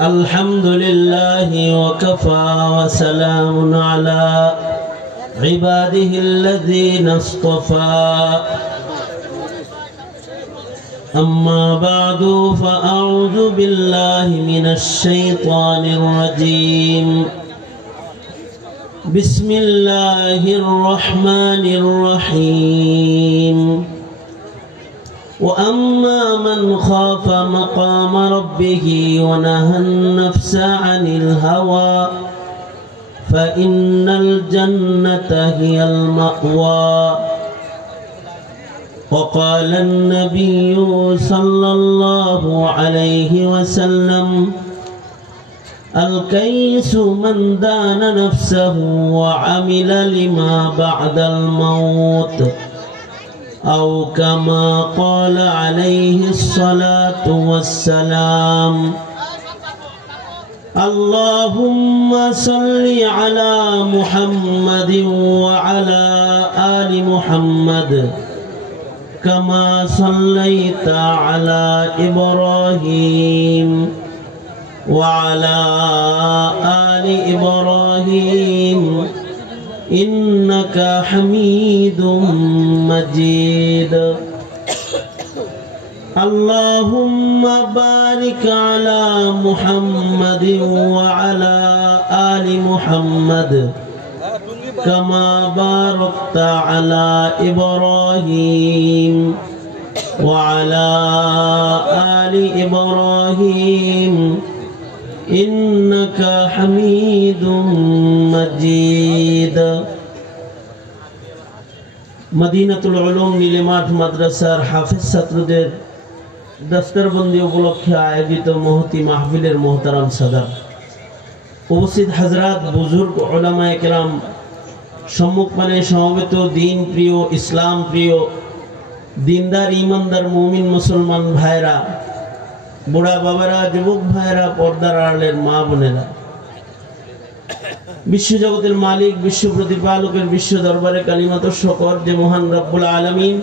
الحمد لله وكفى وسلام على عباده الذين اصطفى أما بعد فأعوذ بالله من الشيطان الرجيم بسم الله الرحمن الرحيم وأما من خاف مقام ربه ونهى النفس عن الهوى فإن الجنة هي المأوى وقال النبي صلى الله عليه وسلم الكيس من دان نفسه وعمل لما بعد الموت أو كما قال عليه الصلاة والسلام اللهم صل على محمد وعلى آل محمد كما صليت على إبراهيم وعلى آل إبراهيم إنك حميد مجيد اللهم بارك على محمد وعلى آل محمد كما باركت على إبراهيم وعلى آل إبراهيم إنك حميد مجيد মদিনাতুল উলুম নীলিমাঠ মাদ্রাসার হাফেজ ছাত্রদের দস্তরবন্দি উপলক্ষে আয়োজিত মহতি মাহফিলের মোহতারাম সাদাত উপস্থিত হযরত বুজুর্গ উলামায়ে কেরাম সম্মুখপানে সমবেত দিন প্রিয় ইসলাম প্রিয় দিনদার ইমানদার মুমিন মুসলমান ভাইরা বুড়া বাবারা যুবক ভাইরা পর্দার আড়ালের মা বোনেরা বিশ্বজগতের মালিক বিশ্ব প্রতিপালকের বিশ্ব দরবারে কালিমাত শকর যে মহান রব্বুল আলামিন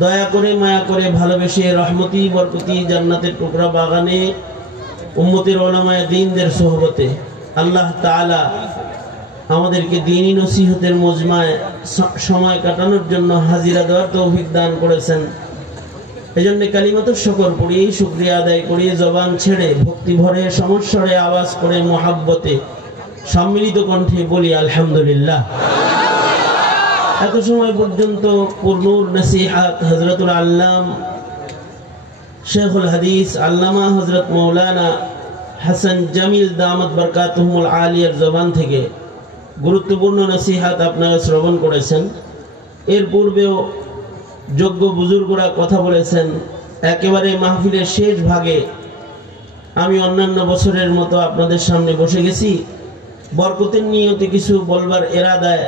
দয়া করে মায়া করে ভালোবেসে রহমতি বরকতি জান্নাতের টুকরা বাগানে উম্মতের উলামায়ে দ্বীনদের সোহবতে আল্লাহ তাআলা আমাদেরকে দ্বীনি নসিহতের মজমায় সময় কাটানোর জন্য হাজিরা দেওয়ার তৌফিক দান করেছেন। এজন্য কালিমাত শকর পড়ি শুকরিয়া আদায় করি জবান ছেড়ে ভক্তি ভরে সমস্বরে আওয়াজ করে মোহাব্বতে সম্মিলিত কণ্ঠে বলি আলহামদুলিল্লাহ। এত সময় পর্যন্ত পূর্ণুর নসিহাত হযরতুল আল্লাম শেখুল হাদিস আল্লামা হযরত মাওলানা হাসান জামিল দামাত বরকাতুহুল আলিয়ার জবান থেকে গুরুত্বপূর্ণ নসিহাত আপনারা শ্রবণ করেছেন। এর পূর্বেও যোগ্য বুজুর্গরা কথা বলেছেন। একেবারে মাহফিলের শেষ ভাগে আমি অন্যান্য বছরের মতো আপনাদের সামনে বসে গেছি বরকতের নিয়তে কিছু বলবার এরাদায়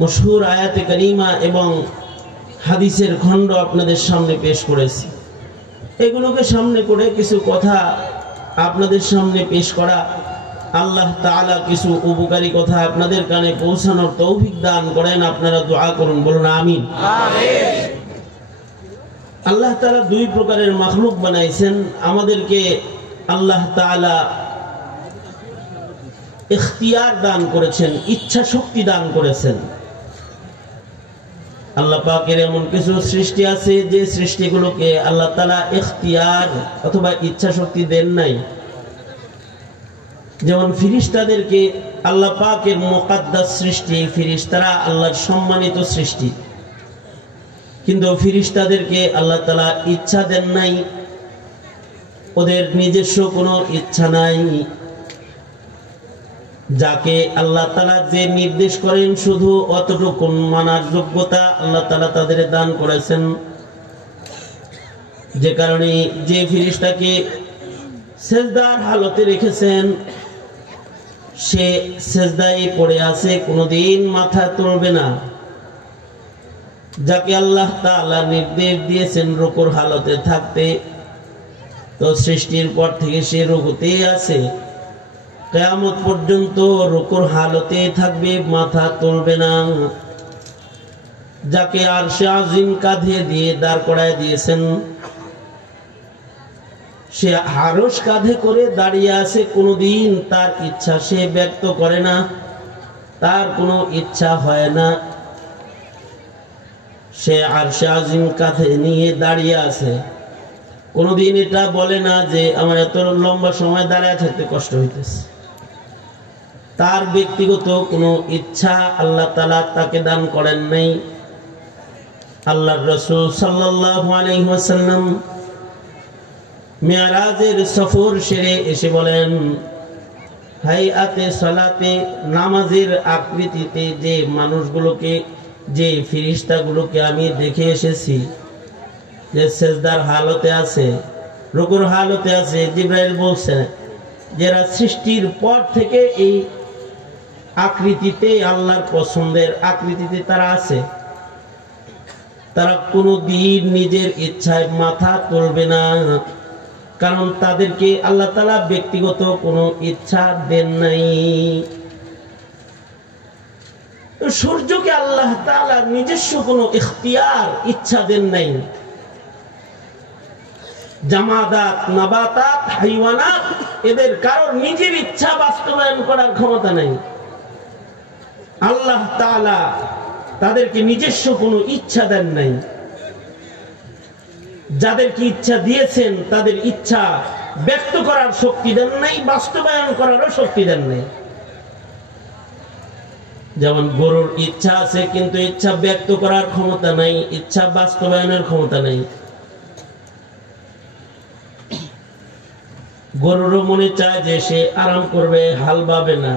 মশহুর আয়াতে কারিমা এবং হাদিসের খণ্ড আপনাদের সামনে পেশ করেছি। এগুলোকে সামনে করে কিছু কথা আপনাদের সামনে পেশ করা, আল্লাহ তাআলা কিছু উপকারী কথা আপনাদের কানে পৌঁছানোর তৌফিক দান করেন। আপনারা দোয়া করুন, বলুন আমিন। আল্লাহ তাআলা দুই প্রকারের মাখলুক বানাইছেন। আমাদেরকে আল্লাহ তাআলা ইখতিয়ার দান করেছেন, ইচ্ছা শক্তি দান করেছেন। আল্লাহ পাকের এমন কিছু সৃষ্টি আছে যে সৃষ্টিগুলোকে আল্লাহ তাআলা ইখতিয়ার অথবা ইচ্ছা শক্তি দেন নাই। যেমন ফেরেশতাদেরকে আল্লাহ পাকের মুকদ্দাস সৃষ্টি, ফেরেশতারা আল্লাহর সম্মানিত সৃষ্টি, কিন্তু ফেরেশতাদেরকে আল্লাহ তাআলা ইচ্ছা দেন নাই, ওদের নিজস্ব কোনো ইচ্ছা নাই। যাকে আল্লাহ তাআলা যে নির্দেশ করেন শুধু অতটুকু মানার যোগ্যতা আল্লাহ তাআলা তাদের দান করেছেন। যে কারণে যে ফেরেশতাকে সেজদার হালতে রেখেছেন সে সেজদায় পড়ে আছে, কোনোদিন মাথা তুলবে না। যাকে আল্লাহ তাআলা নির্দেশ দিয়েছেন রুকুর হালতে থাকতে, তো সৃষ্টির পর থেকে সে রুকুতে আছে, কিয়ামত পর্যন্ত রুকুর হালতে থাকবে, মাথা তুলবে না। যাকে আরশে আজিম কাঁধে দিয়ে দাঁড় করায় দিয়েছেন, সে আরশ কাঁধে করে দাঁড়িয়ে আছে, কোনোদিন তার ইচ্ছা সে ব্যক্ত করে না, তার কোনো ইচ্ছা হয় না। সে আরশে আজিম কাঁধে নিয়ে দাঁড়িয়ে আছে, কোনোদিন এটা বলে না যে আমার এত লম্বা সময় দাঁড়িয়ে থাকতে কষ্ট হইতেছে। তার ব্যক্তিগত কোনো ইচ্ছা আল্লাহ তাআলা তাকে দান করেন নাই। আল্লাহর রাসূল সাল্লাল্লাহু আলাইহি ওয়াসাল্লাম মিরাজের সফর সেরে এসে বলেন, হাইয়াতে সালাতে, নামাজের আকৃতিতে যে মানুষগুলোকে, যে ফেরেশতাগুলোকে আমি দেখে এসেছি যে সেজদার হালতে আছে, রুকুর হালতে আছে, জিবরাইল বলছেন যারা সৃষ্টির পর থেকে এই আকৃতিতে, আল্লাহর পছন্দের আকৃতিতে তারা আছে, তারা কোনোদিন নিজের ইচ্ছায় মাথা তুলবে না, কারণ তাদেরকে আল্লাহ তাআলা ব্যক্তিগত কোনো ইচ্ছা দেন নাই। সূর্যকে আল্লাহ তাআলা নিজস্ব কোনো ইখতিয়ার, ইচ্ছা দেন নাই। জামাদাত, নাবাতাত, হাইওয়ানাত, এদের কারোর নিজের ইচ্ছা বাস্তবায়ন করার ক্ষমতা নাই। আল্লাহ তাআলা তাদেরকে নিজস্ব কোনো ইচ্ছা দেন নাই। যাদেরকে ইচ্ছা দিয়েছেন তাদের ইচ্ছা ব্যক্ত করার শক্তি দেন নাই, বাস্তবায়ন করারও শক্তি দেন নাই। যেমন গরুর ইচ্ছা আছে, কিন্তু ইচ্ছা ব্যক্ত করার ক্ষমতা নাই, ইচ্ছা বাস্তবায়নের ক্ষমতা নাই। গরুরও মনে চায় যে সে আরাম করবে, হাল বাবে না,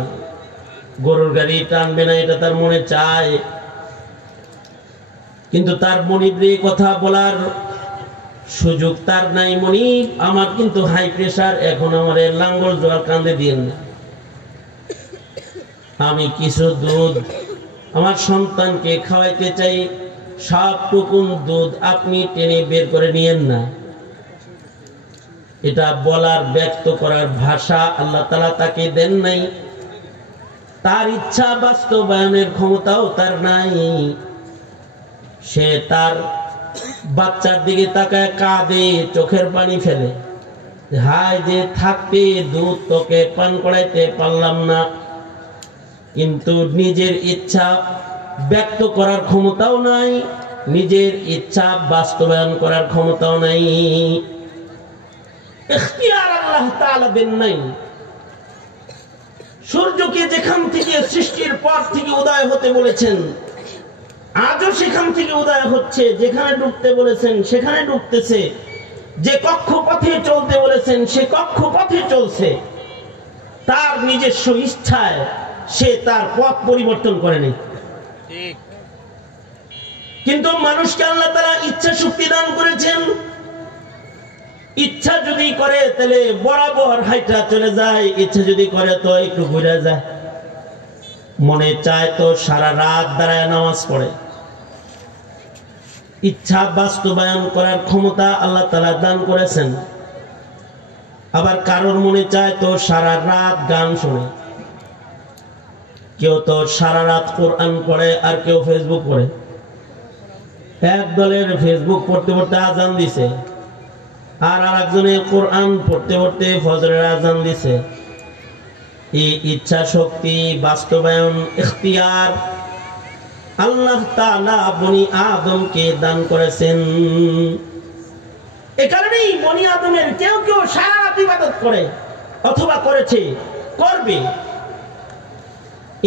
গরুর গাড়ি টানবে না, এটা তার মনে চায়, কিন্তু তার মনিবরে কথা বলার সুযোগ তার নাই। মনিব, আমার কিন্তু হাই প্রেসার, এখন আমার লাঙ্গল জোয়ার কান্দে দিয়েন না, আমি কিছু দুধ আমার সন্তানকে খাওয়াইতে চাই, সবটুকুন দুধ আপনি টেনে বের করে নিয়েন না। এটা বলার, ব্যক্ত করার ভাষা আল্লাহ তাআলা তাকে দেন নাই। তার ইচ্ছা বাস্তবায়নের ক্ষমতাও তার নাই। সে তার বাচ্চার দিকে তাকায় কাঁদে, চোখের পানি ফেলে, হায় যে থাকতে দুধ তোকে পান করাইতে পারলাম না। কিন্তু নিজের ইচ্ছা ব্যক্ত করার ক্ষমতাও নাই, নিজের ইচ্ছা বাস্তবায়ন করার ক্ষমতাও নাই। ইখতিয়ার আল্লাহ তাআলা দেন নাই। সূর্যকে যেখান থেকে সৃষ্টির পর থেকে উদয় হতে বলেছেন, আজও সেখান থেকে উদয় হচ্ছে। যেখানে ডুবতে বলেছেন সেখানে ডুবতেছে। যে কক্ষপথে চলতে বলেছেন সে কক্ষপথে চলছে। তার নিজস্ব ইচ্ছায় সে তার পথ পরিবর্তন করেনি। কিন্তু মানুষকে আল্লাহ তাআলা ইচ্ছা শক্তি দান করেছেন। ইচ্ছা যদি করে তাহলে বরাবর হাইটা চলে যায়, ইচ্ছা যদি করে তো একটু ঘুরে যায়। মনে চায় তো সারা রাত দাঁড়ায় নামাজ পড়ে। ইচ্ছা বাস্তবায়ন করার ক্ষমতা আল্লাহ তাআলা দান করেছেন। আবার কারোর মনে চায় তো সারা রাত গান শোনে, কেউ তো সারা রাত কোরআন পড়ে, আর কেউ ফেসবুক পড়ে। এক দলের ফেসবুক পড়তে পড়তে আজান দিছে, আর আরেকজনের কোরআন পড়তে পড়তে ফজরের আজান দিছে। এই ইচ্ছা শক্তি বাস্তবায়ন, ইখতিয়ার আল্লাহ তাআলা বনি আদমকে দান করেছেন। এ কারণেই বনি আদমের কেউ কেউ সারা রাত ইবাদত করে, অথবা করেছে, করবে।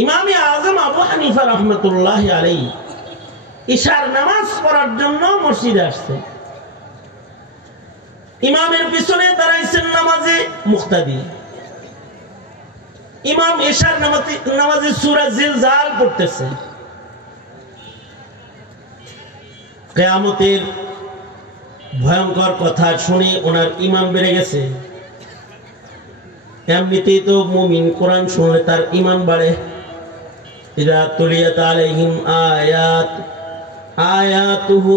ইমামে আজম আবু হানিফা রাহমাতুল্লাহি আলাইহি ইশার নামাজ পড়ার জন্য মসজিদে আসছে। ইমামের পিছনে দাঁড়াইছেন নামাজে মুক্তাদি। ইমাম ইশার নামাজে সূরা জিলজাল পড়তেছে। কিয়ামতের ভয়ঙ্কর কথা শুনে ওনার ঈমান বেড়ে গেছে। এমনিতেই তো মুমিন কোরআন শুনলে তার ঈমান বাড়ে। ইযা তুলিয়াত আলাইহিম আয়াতুহু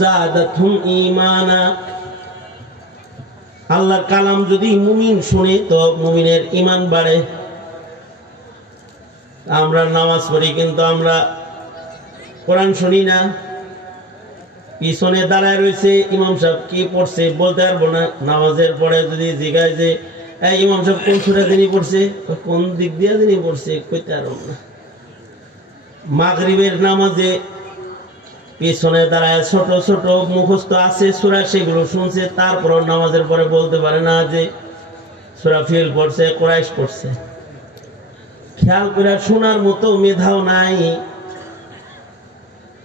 যাদাতহুম ঈমানা। আল্লাহর কালাম যদি মুমিন শুনে তো মুমিনের ঈমান বাড়ে। আমরা নামাজ পড়ি কিন্তু আমরা কোরআন শুনি না। পিছনে দাঁড়ায় রয়েছে, ইমাম সাহেব কি পড়ছে বলতে পারবো না। নামাজের পরে যদি জিজ্ঞাসা যে ইমাম সাহেব কোন সূরা যিনি পড়ছে, কোন দিক দিয়ে যিনি পড়ছে, কইতে পারবো না। মাগরিবের নামাজে পিছনে দাঁড়ায় ছোট ছোট মুখস্থ আছে সূরা, সেগুলো শুনছে, তারপর নামাজের পরে বলতে পারে না যে সূরা ফিল পড়ছে, কুরাইশ পড়ছে। খেয়াল করে শোনার মতো মেধাও নাই।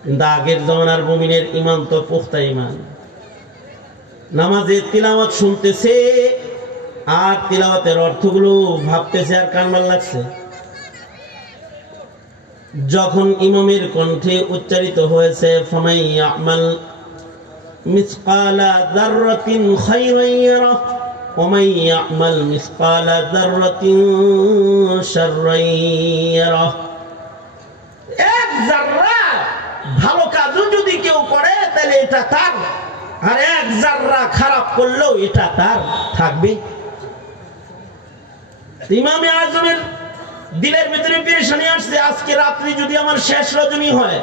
কিন্তু আগের জমানার মুমিনের ঈমান তো পুখতা ঈমান। নামাজে তিলাওয়াত শুনতেছে আর তিলাওয়াতের অর্থগুলো ভাবতেছে আর কান্নার লাগছে। যখন ইমামের কণ্ঠে উচ্চারিত হয়েছে ফামাই ইয়ামাল মিসকালা যাররাতিন খায়রান ইয়ারাহ ওয়া মান ইয়ামাল মিসকালা যাররাতিন শাররান ইয়ারাহ, এক যাররা ভালো কাজও যদি কেউ করে তাহলে এটা তার, আর এক যাররা খারাপ করলেও এটা তার থাকবে। ইমামে আজমের দিলের ভিতরে পেরেশানি আসছে, আজকে রাত্রি যদি আমার শেষ রজনী হয়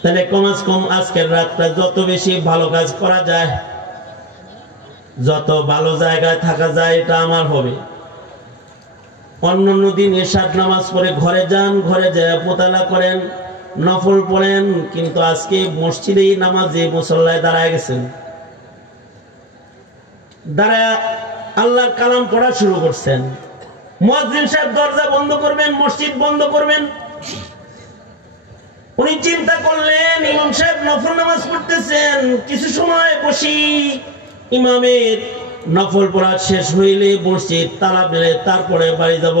তাহলে কমাস কম আজকের রাতটা যত বেশি ভালো কাজ করা যায়, যত ভালো জায়গায় থাকা যায়, এটা আমার হবে। অন্যান্য দিন এশার নামাজ পড়ে ঘরে যান, ঘরে যায় মোতালা করেন, নফল পড়েন, কিন্তু আজকে মসজিদে নামাজে মুসল্লায় দাঁড়ায় গেছেন, দাঁড়ায় আল্লাহর কালাম পড়া শুরু করছেন। মুয়াজ্জিন সাহেব দরজা বন্ধ করবেন, মসজিদ বন্ধ করবেন। উনি চিন্তা করলেন ইমাম সাহেব নফল নামাজ পড়তেছেন, কিছু সময় বসি, ইমামের নফল পড়া শেষ হইলে মসজিদ তালা মেরে তারপরে বাড়ি যাব।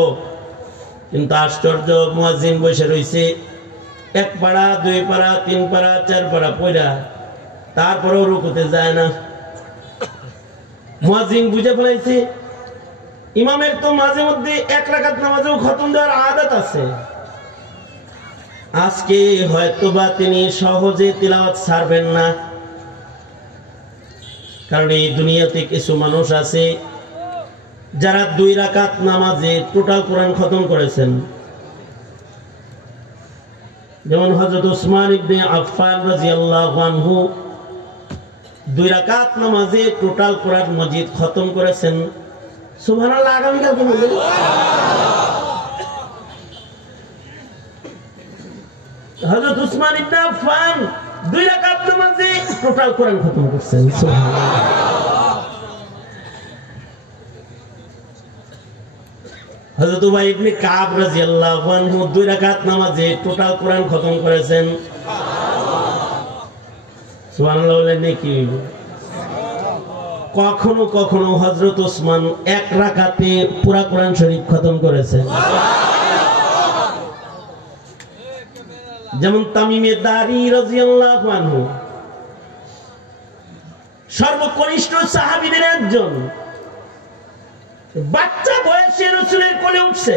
কিন্তু আশ্চর্য, মুয়াজ্জিন বসে রয়েছে, এক পাড়া, দুই পাড়া, তিন পাড়া, চার পাড়া পড়া, তারপরেও রুকুতে যায় না। মুয়াজ্জিন বুঝে ফেলাইছে ইমামের তো মাঝে মধ্যে এক রাকাত নামাজেও খতম দেওয়ার আদত আছে, আজকে হয়তোবা তিনি সহজে তিলাওয়াত ছাড়বেন না। কারণ এই দুনিয়াতে কিছু মানুষ আছে যারা 2 রাকাত নামাজে টোটাল কোরআন খতম করেছেন। যেমন হযরত উসমান ইবনে আফফান রাদিয়াল্লাহু আনহু 2 রাকাত নামাজে টোটাল কোরআন মজিদ খতম করেছেন। সুবহানাল্লাহ, আগামী কালকে বলবেন। হযরত উসমান ইবনে আফফান 2 রাকাত নামাজে টোটাল কোরআন খতম করেছেন। সুবহানাল্লাহ। হযরত উবাই ইবনে কাব রাদিয়াল্লাহু আনহু 2 রাকাত নামাজে টোটাল কোরআন খতম করেছেন। সুবহানাল্লাহ বলেন নাকি? কখনো কখনো হযরত ওসমান 1 রাকাতে পুরা কোরআন শরীফ খতম করেছেন। যেমন তামিমে দারি রাদিয়াল্লাহু আনহু সর্বকনিষ্ঠ সাহাবীদের একজন, বাচ্চা বয়সে রাসূলের কোলে উঠছে,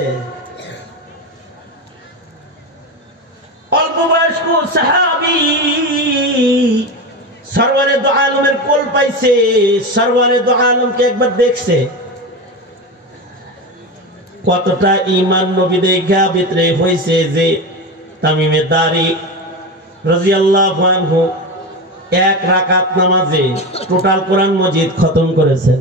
অল্প বয়স্ক সাহাবী সরওয়ারে দো আলমের কোল পাইছে, সরওয়ারে দো আলমকে একবার দেখছে, কতটা ঈমান নবী দেখা ভিতরে হইছে যে তামিমে দারি রাদিয়াল্লাহু আনহু 1 রাকাত নামাজে টোটাল কোরআন মজিদ খতম করেছেন।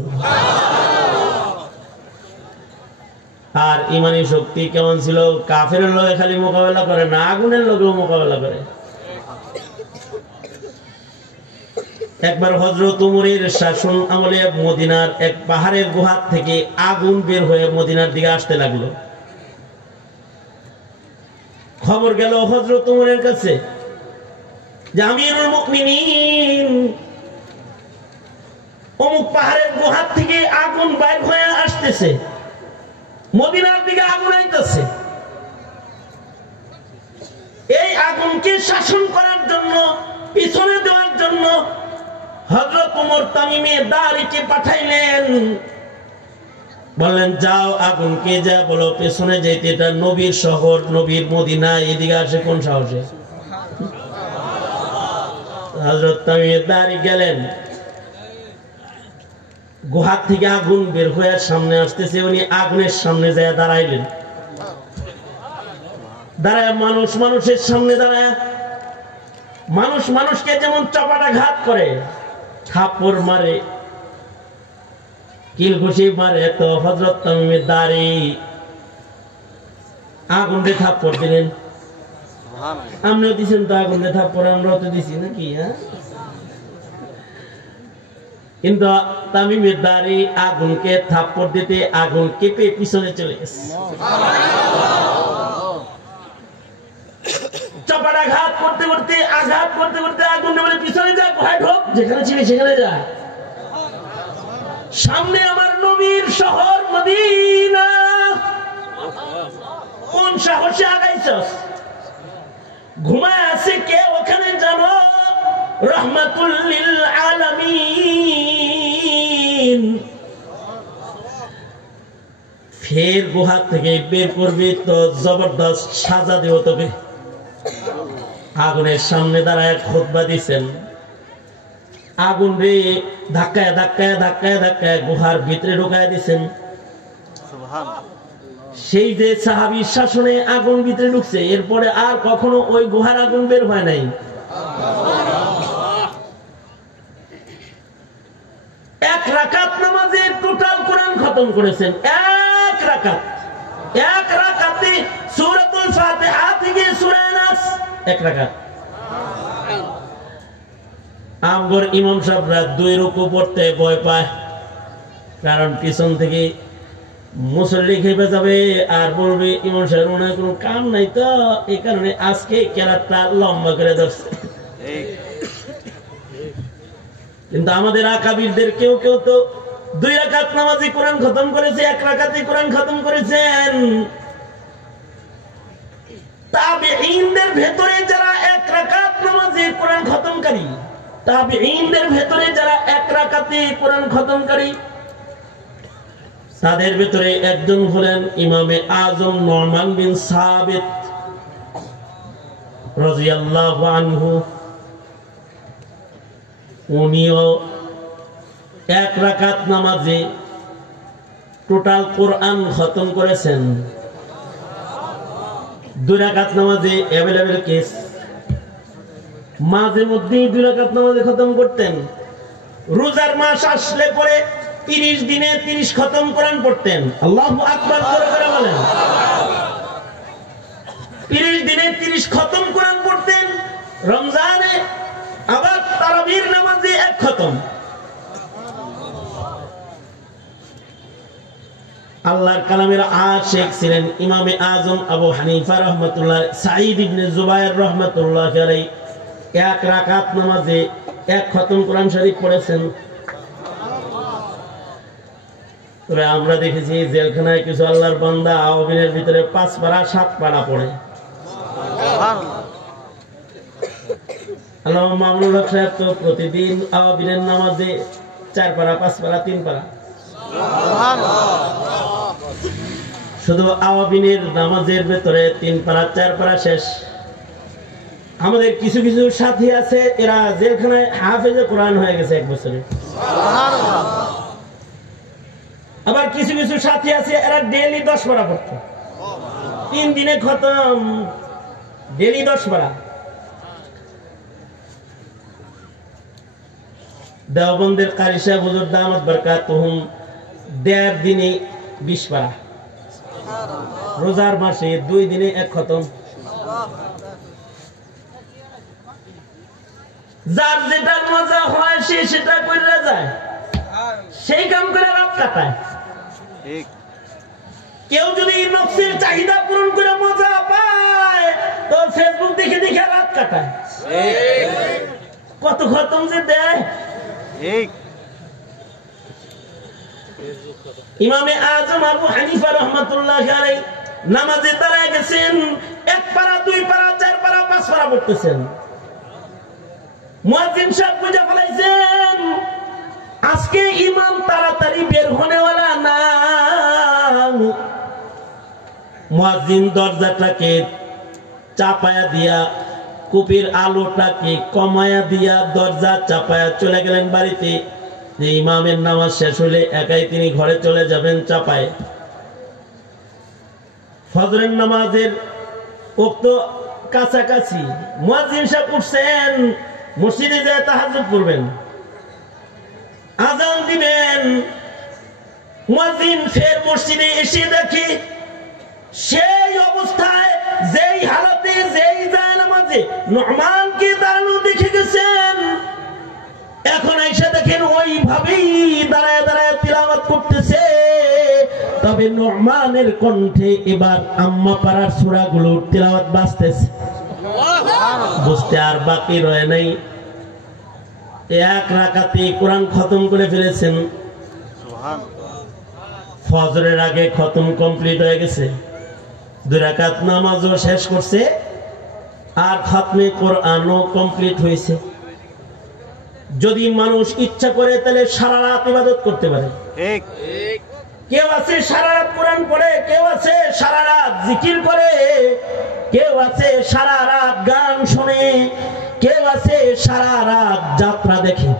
আর ইমানি শক্তি কেমন ছিল? কাফেরের লোকে খালি মোকাবেলা করে না, আগুনের লোকেও মোকাবেলা করে। একবার হযরত উমরের শাসন আমলে মদিনার এক পাহাড়ের গুহা থেকে আগুন বের হয়ে মদিনার দিকে আসতে লাগলো। খবর গেল হযরত উমরের কাছে যে আমিরুল মুমিনিন, অমুক পাহাড়ের গুহা থেকে আগুন বের হয়ে আসতেছে, মদিনার দিকে আগুন আইতেছে। এই আগুনকে শাসন করার জন্য, পিছনে দেওয়ার জন্য হযরত ওমর তামিমে দারিকে পাঠাইলেন। বললেন যাও আগুনকে যা বলো পেছনে যেতে, এটা নবীর শহর, নবীর মদিনা, এদিকে আসে কোন সাহসে? হযরত তামিমে দারি গেলেন, গুহা থেকে আগুন বের হয়ে সামনে আসতেছে, উনি আগুনের সামনে যায় দাঁড়াইলেন। দাঁড়ায় মানুষের সামনে দাঁড়ায় মানুষ মানুষকে যেমন চপাটাঘাত করে, থাপ্পড় মারে, কিল ঘুষি মারে, তো হযরত তামিমের দাড়ি আগুন দিয়ে থাপ্পড় দিলেন। আমরাও দিছেন তো আগুন দিয়ে থাপ্পড়, আমরাও তো দিছি নাকি? হ্যাঁ, কিন্তু তামিমের দাড়ি আগুনকে থাপ্পড় দিতে আগুন কেঁপে পিছনে চলে গেছে। চপাটাঘাত করতে করতে, আঘাত করতে করতে আগুন বলে পিছনে যা, ঘরে ঢোক, যেখানে ছিলি সেখানে যা। সামনে আমার নবীর শহর মদিনা, কোন সাহসে আগাইছস? ঘুমায় আছে কে ওখানে জানো? রহমাতুল লিল আলামিন। ফের গুহা থেকে বের করবি তো জবরদস্ত সাজা দেব তোকে। আগুনের সামনে দাঁড়ায় খুতবা দিছেন। আগুন রে ধাক্কায় ধাক্কায় ধাক্কায় ধাক্কায় গুহার ভিতরে ঢুকায় দিছেন। সেই যে সাহাবীর শাসনে আগুন ভিতরে ঢুকছে, এরপরে আর কখনো ওই গুহার আগুন বের হয় নাই। এক রাকাত নামাজে টোটাল কোরআন খতম করেছেন। এক রাকাতে সূরাতুল ফাতিহা থেকে সূরা নাস, এক রাকাত। আমগর ইমাম সাহেবরা 2 রুকু পড়তে ভয় পায়, কারণ পিছন থেকে মুসল্লি খেপে যাবে আর বলবে ইমাম সাহেব মনে হয় কোনো কাম নাই, তো এই কারণে আজকে কেরাতটা লম্বা করে ধরছে। কিন্তু আমাদের আকাবিরদের কেউ কেউ তো 2 রাকাত নামাজে কোরআন খতম করেছে, 1 রাকাতে কোরআন খতম করেছেন। তাবেঈনদের ভেতরে যারা 1 রাকাত নামাজে কোরআন খতমকারী, তাবেঈনদের ভেতরে যারা 1 রাকাতে কোরআন খতমকারী, তাদের ভেতরে একজন হলেন ইমামে আজম নুমান বিন সাবিত রাদিয়াল্লাহু আনহু। উনিও 1 রাকাত নামাজে টোটাল কোরআন খতম করেছেন। 2 রাকাত নামাজে অ্যাভেলেবেল কেস, মাঝে মধ্যেই 2 রাকাত নামাজে খতম করতেন। রোজার মাস আসলে পরে 30 দিনে 30 খতম কোরআন পড়তেন। আল্লাহু আকবার করে বলেন। 30 দিনে 30 খতম কোরআন পড়তেন। রমজানে আবার তারাবির নামাজে 1 খতম। আল্লাহর কালামের আশিক ছিলেন ইমামে আজম আবু হানিফা রাহমাতুল্লাহ, সাঈদ ইবনে জুবায়ের রাহমাতুল্লাহ আলাইহি 1 রাকাত নামাজে 1 খতম কোরআন শরীফ পড়েছেন। তবে আমরা দেখেছি জেলখানায় কিছু আল্লাহর বান্দা আওয়াবিনের ভিতরে 5 পারা 7 পারা পড়ে। আল্লামা মামুনুল হক সাহেব তো প্রতিদিন আওয়াবিনের নামাজে 4 পারা 5 পারা 3 পারা। শুধু আওয়াবিনের নামাজের ভেতরে 3 পারা 4 পারা শেষ। আমাদের কিছু কিছু সাথী আছে, এরা জেলখানায় হাফেজে কোরআন হয়ে গেছে 1 বছরে। আবার কিছু কিছু সাথী আছে, এরা ডেইলি 10 পারা পড়তো, 3 দিনে খতম, ডেইলি 10 পারা। দেওবন্দের কারি সাহেব হুজুর দামাত বরকাতুহুম 1.5 দিনে 20 পারা। রোজার মাসে 2 দিনে 1 খতম। যার যেটা মজা হয় সে সেটা করে যায়, সেই কাম করে রাত কাটায়। কেউ যদি নফসের চাহিদা পূরণ করে মজা পায় তো ফেসবুক দেখে দেখে রাত কাটায়। কত খতম যে দেয়। ইমামে আজম আবু হানিফা রাহমাতুল্লাহ আলাইহি নামাজে দাঁড়ায় গেছেন, 1 পারা 2 পারা 4 পারা 5 পারা পড়তেছেন। মুয়াজ্জিন সাহেব বুঝে ফেলাইছেন আজকে ইমাম তাড়াতাড়ি বের হনেওয়ালা না। মুয়াজ্জিন দরজাটাকে চাপায়া দিয়া, কুপির আলোটাকে কমায়া দিয়া দরজা চাপায়া চলে গেলেন বাড়িতে। ইমামের নামাজ শেষ হলে একাই তিনি ঘরে চলে যাবেন চাপায়। ফজরের নামাজের ওক্ত কাছাকাছি মুয়াজ্জিন সাহেব উঠছেন, মসজিদে যায় তাহাজ্জুদ পড়বেন, আজান দিবেন, মুয়াজ্জিন ফের মসজিদে এসে দেখি সেই অবস্থায় যেই হালাতে যেই যায় নামাজে নু'মানকে দাঁড়ানো দেখে গেছেন, এখন এসে দেখেন ওইভাবেই দাঁড়ায় দাঁড়ায় তিলাওয়াত করতেছে। তবে নু'মানের কণ্ঠে এবার আম্মা পাড়ার সূরাগুলো তিলাওয়াত বাজতেছে, বুঝতে আর বাকি রয় নাই। এক রাকাতে কোরআন খতম করে ফেলেছেন, ফজরের আগে খতম কমপ্লিট হয়ে গেছে, 2 রাকাত নামাজও শেষ করছে, আর খতমে কোরআনও কমপ্লিট হয়েছে। যদি মানুষ ইচ্ছা করে তাহলে সারা রাত ইবাদত করতে পারে। কেউ আছে সারা রাত কোরআন পড়ে, কেউ আছে সারা রাত জিকির করে, কেউ আছে সারা রাত গান শুনে, কেউ আছে সারা রাত যাত্রা দেখে,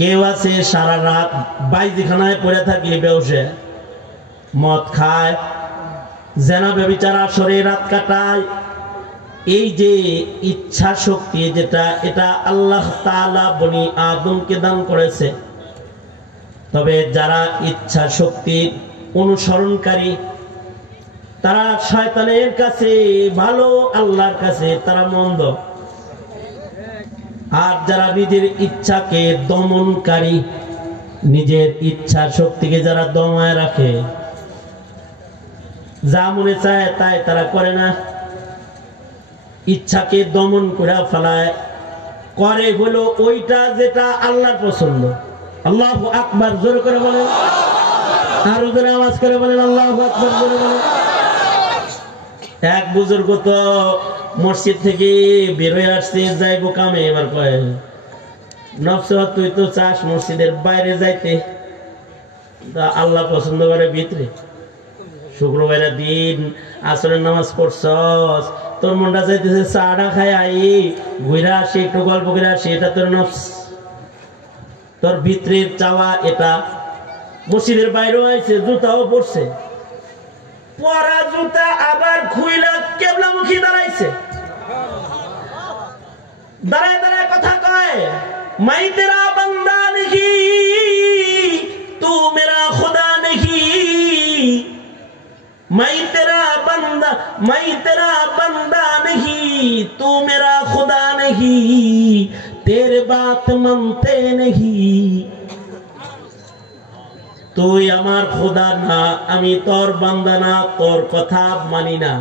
কেউ আছে সারা রাত বাইজিখানায় পড়ে থাকে, বেউসে মদ খায়, জেনা ব্যভিচার আসরে রাত কাটায়। এই যে ইচ্ছা শক্তি যেটা, এটা আল্লাহ তাআলা বনি আদমকে দান করেছে। তবে যারা ইচ্ছা শক্তির অনুসরণকারী তারা শয়তানের কাছে ভালো, আল্লাহর কাছে তারা মন্দ। আর যারা নিজের ইচ্ছাকে দমনকারী, নিজের ইচ্ছা শক্তিকে যারা দমায় রাখে, যা মনে চায় তাই তারা করে না, ইচ্ছাকে দমন করে ফেলায়, করে হলো ওইটা যেটা আল্লাহর পছন্দ। আল্লাহু আকবার জোরে করে বলেন, আরো জোরে আওয়াজ করে বলেন আল্লাহু আকবার জোরে বলেন। এক বুজুর্গ তো মসজিদ থেকে বের হয়ে আসছে, যাইবো কামে, এবার কয় নফসে তুই তো চাস মসজিদের বাইরে যাইতে, আল্লাহ পছন্দ করে ভিতরে। শুক্রবারের দিন আসরের নামাজ পড়ছস, তোর মনটা চাইতেছে চাটা খাই আই ঘুরে আসি, একটু গল্প করে আসি, এটা তোর নফস, তোর ভিতরের চাওয়া এটা। মসজিদের বাইরেও আইছে, জুতাও পড়ছে, পরা জুতা আবার খুইলা কেবলামুখী দাঁড়াইছে, দাঁড়ায় দাঁড়ায় কথা কয়, মাই তেরা বান্দা নেহি তু মেরা খুদা নেহি, मैं तेरा बंदा नहीं तू मेरा खुदा नहीं, तेरे बात मानते नहीं, তুই আমার খোদা না, আমি তোর বান্দা না, তোর কথা মানি না।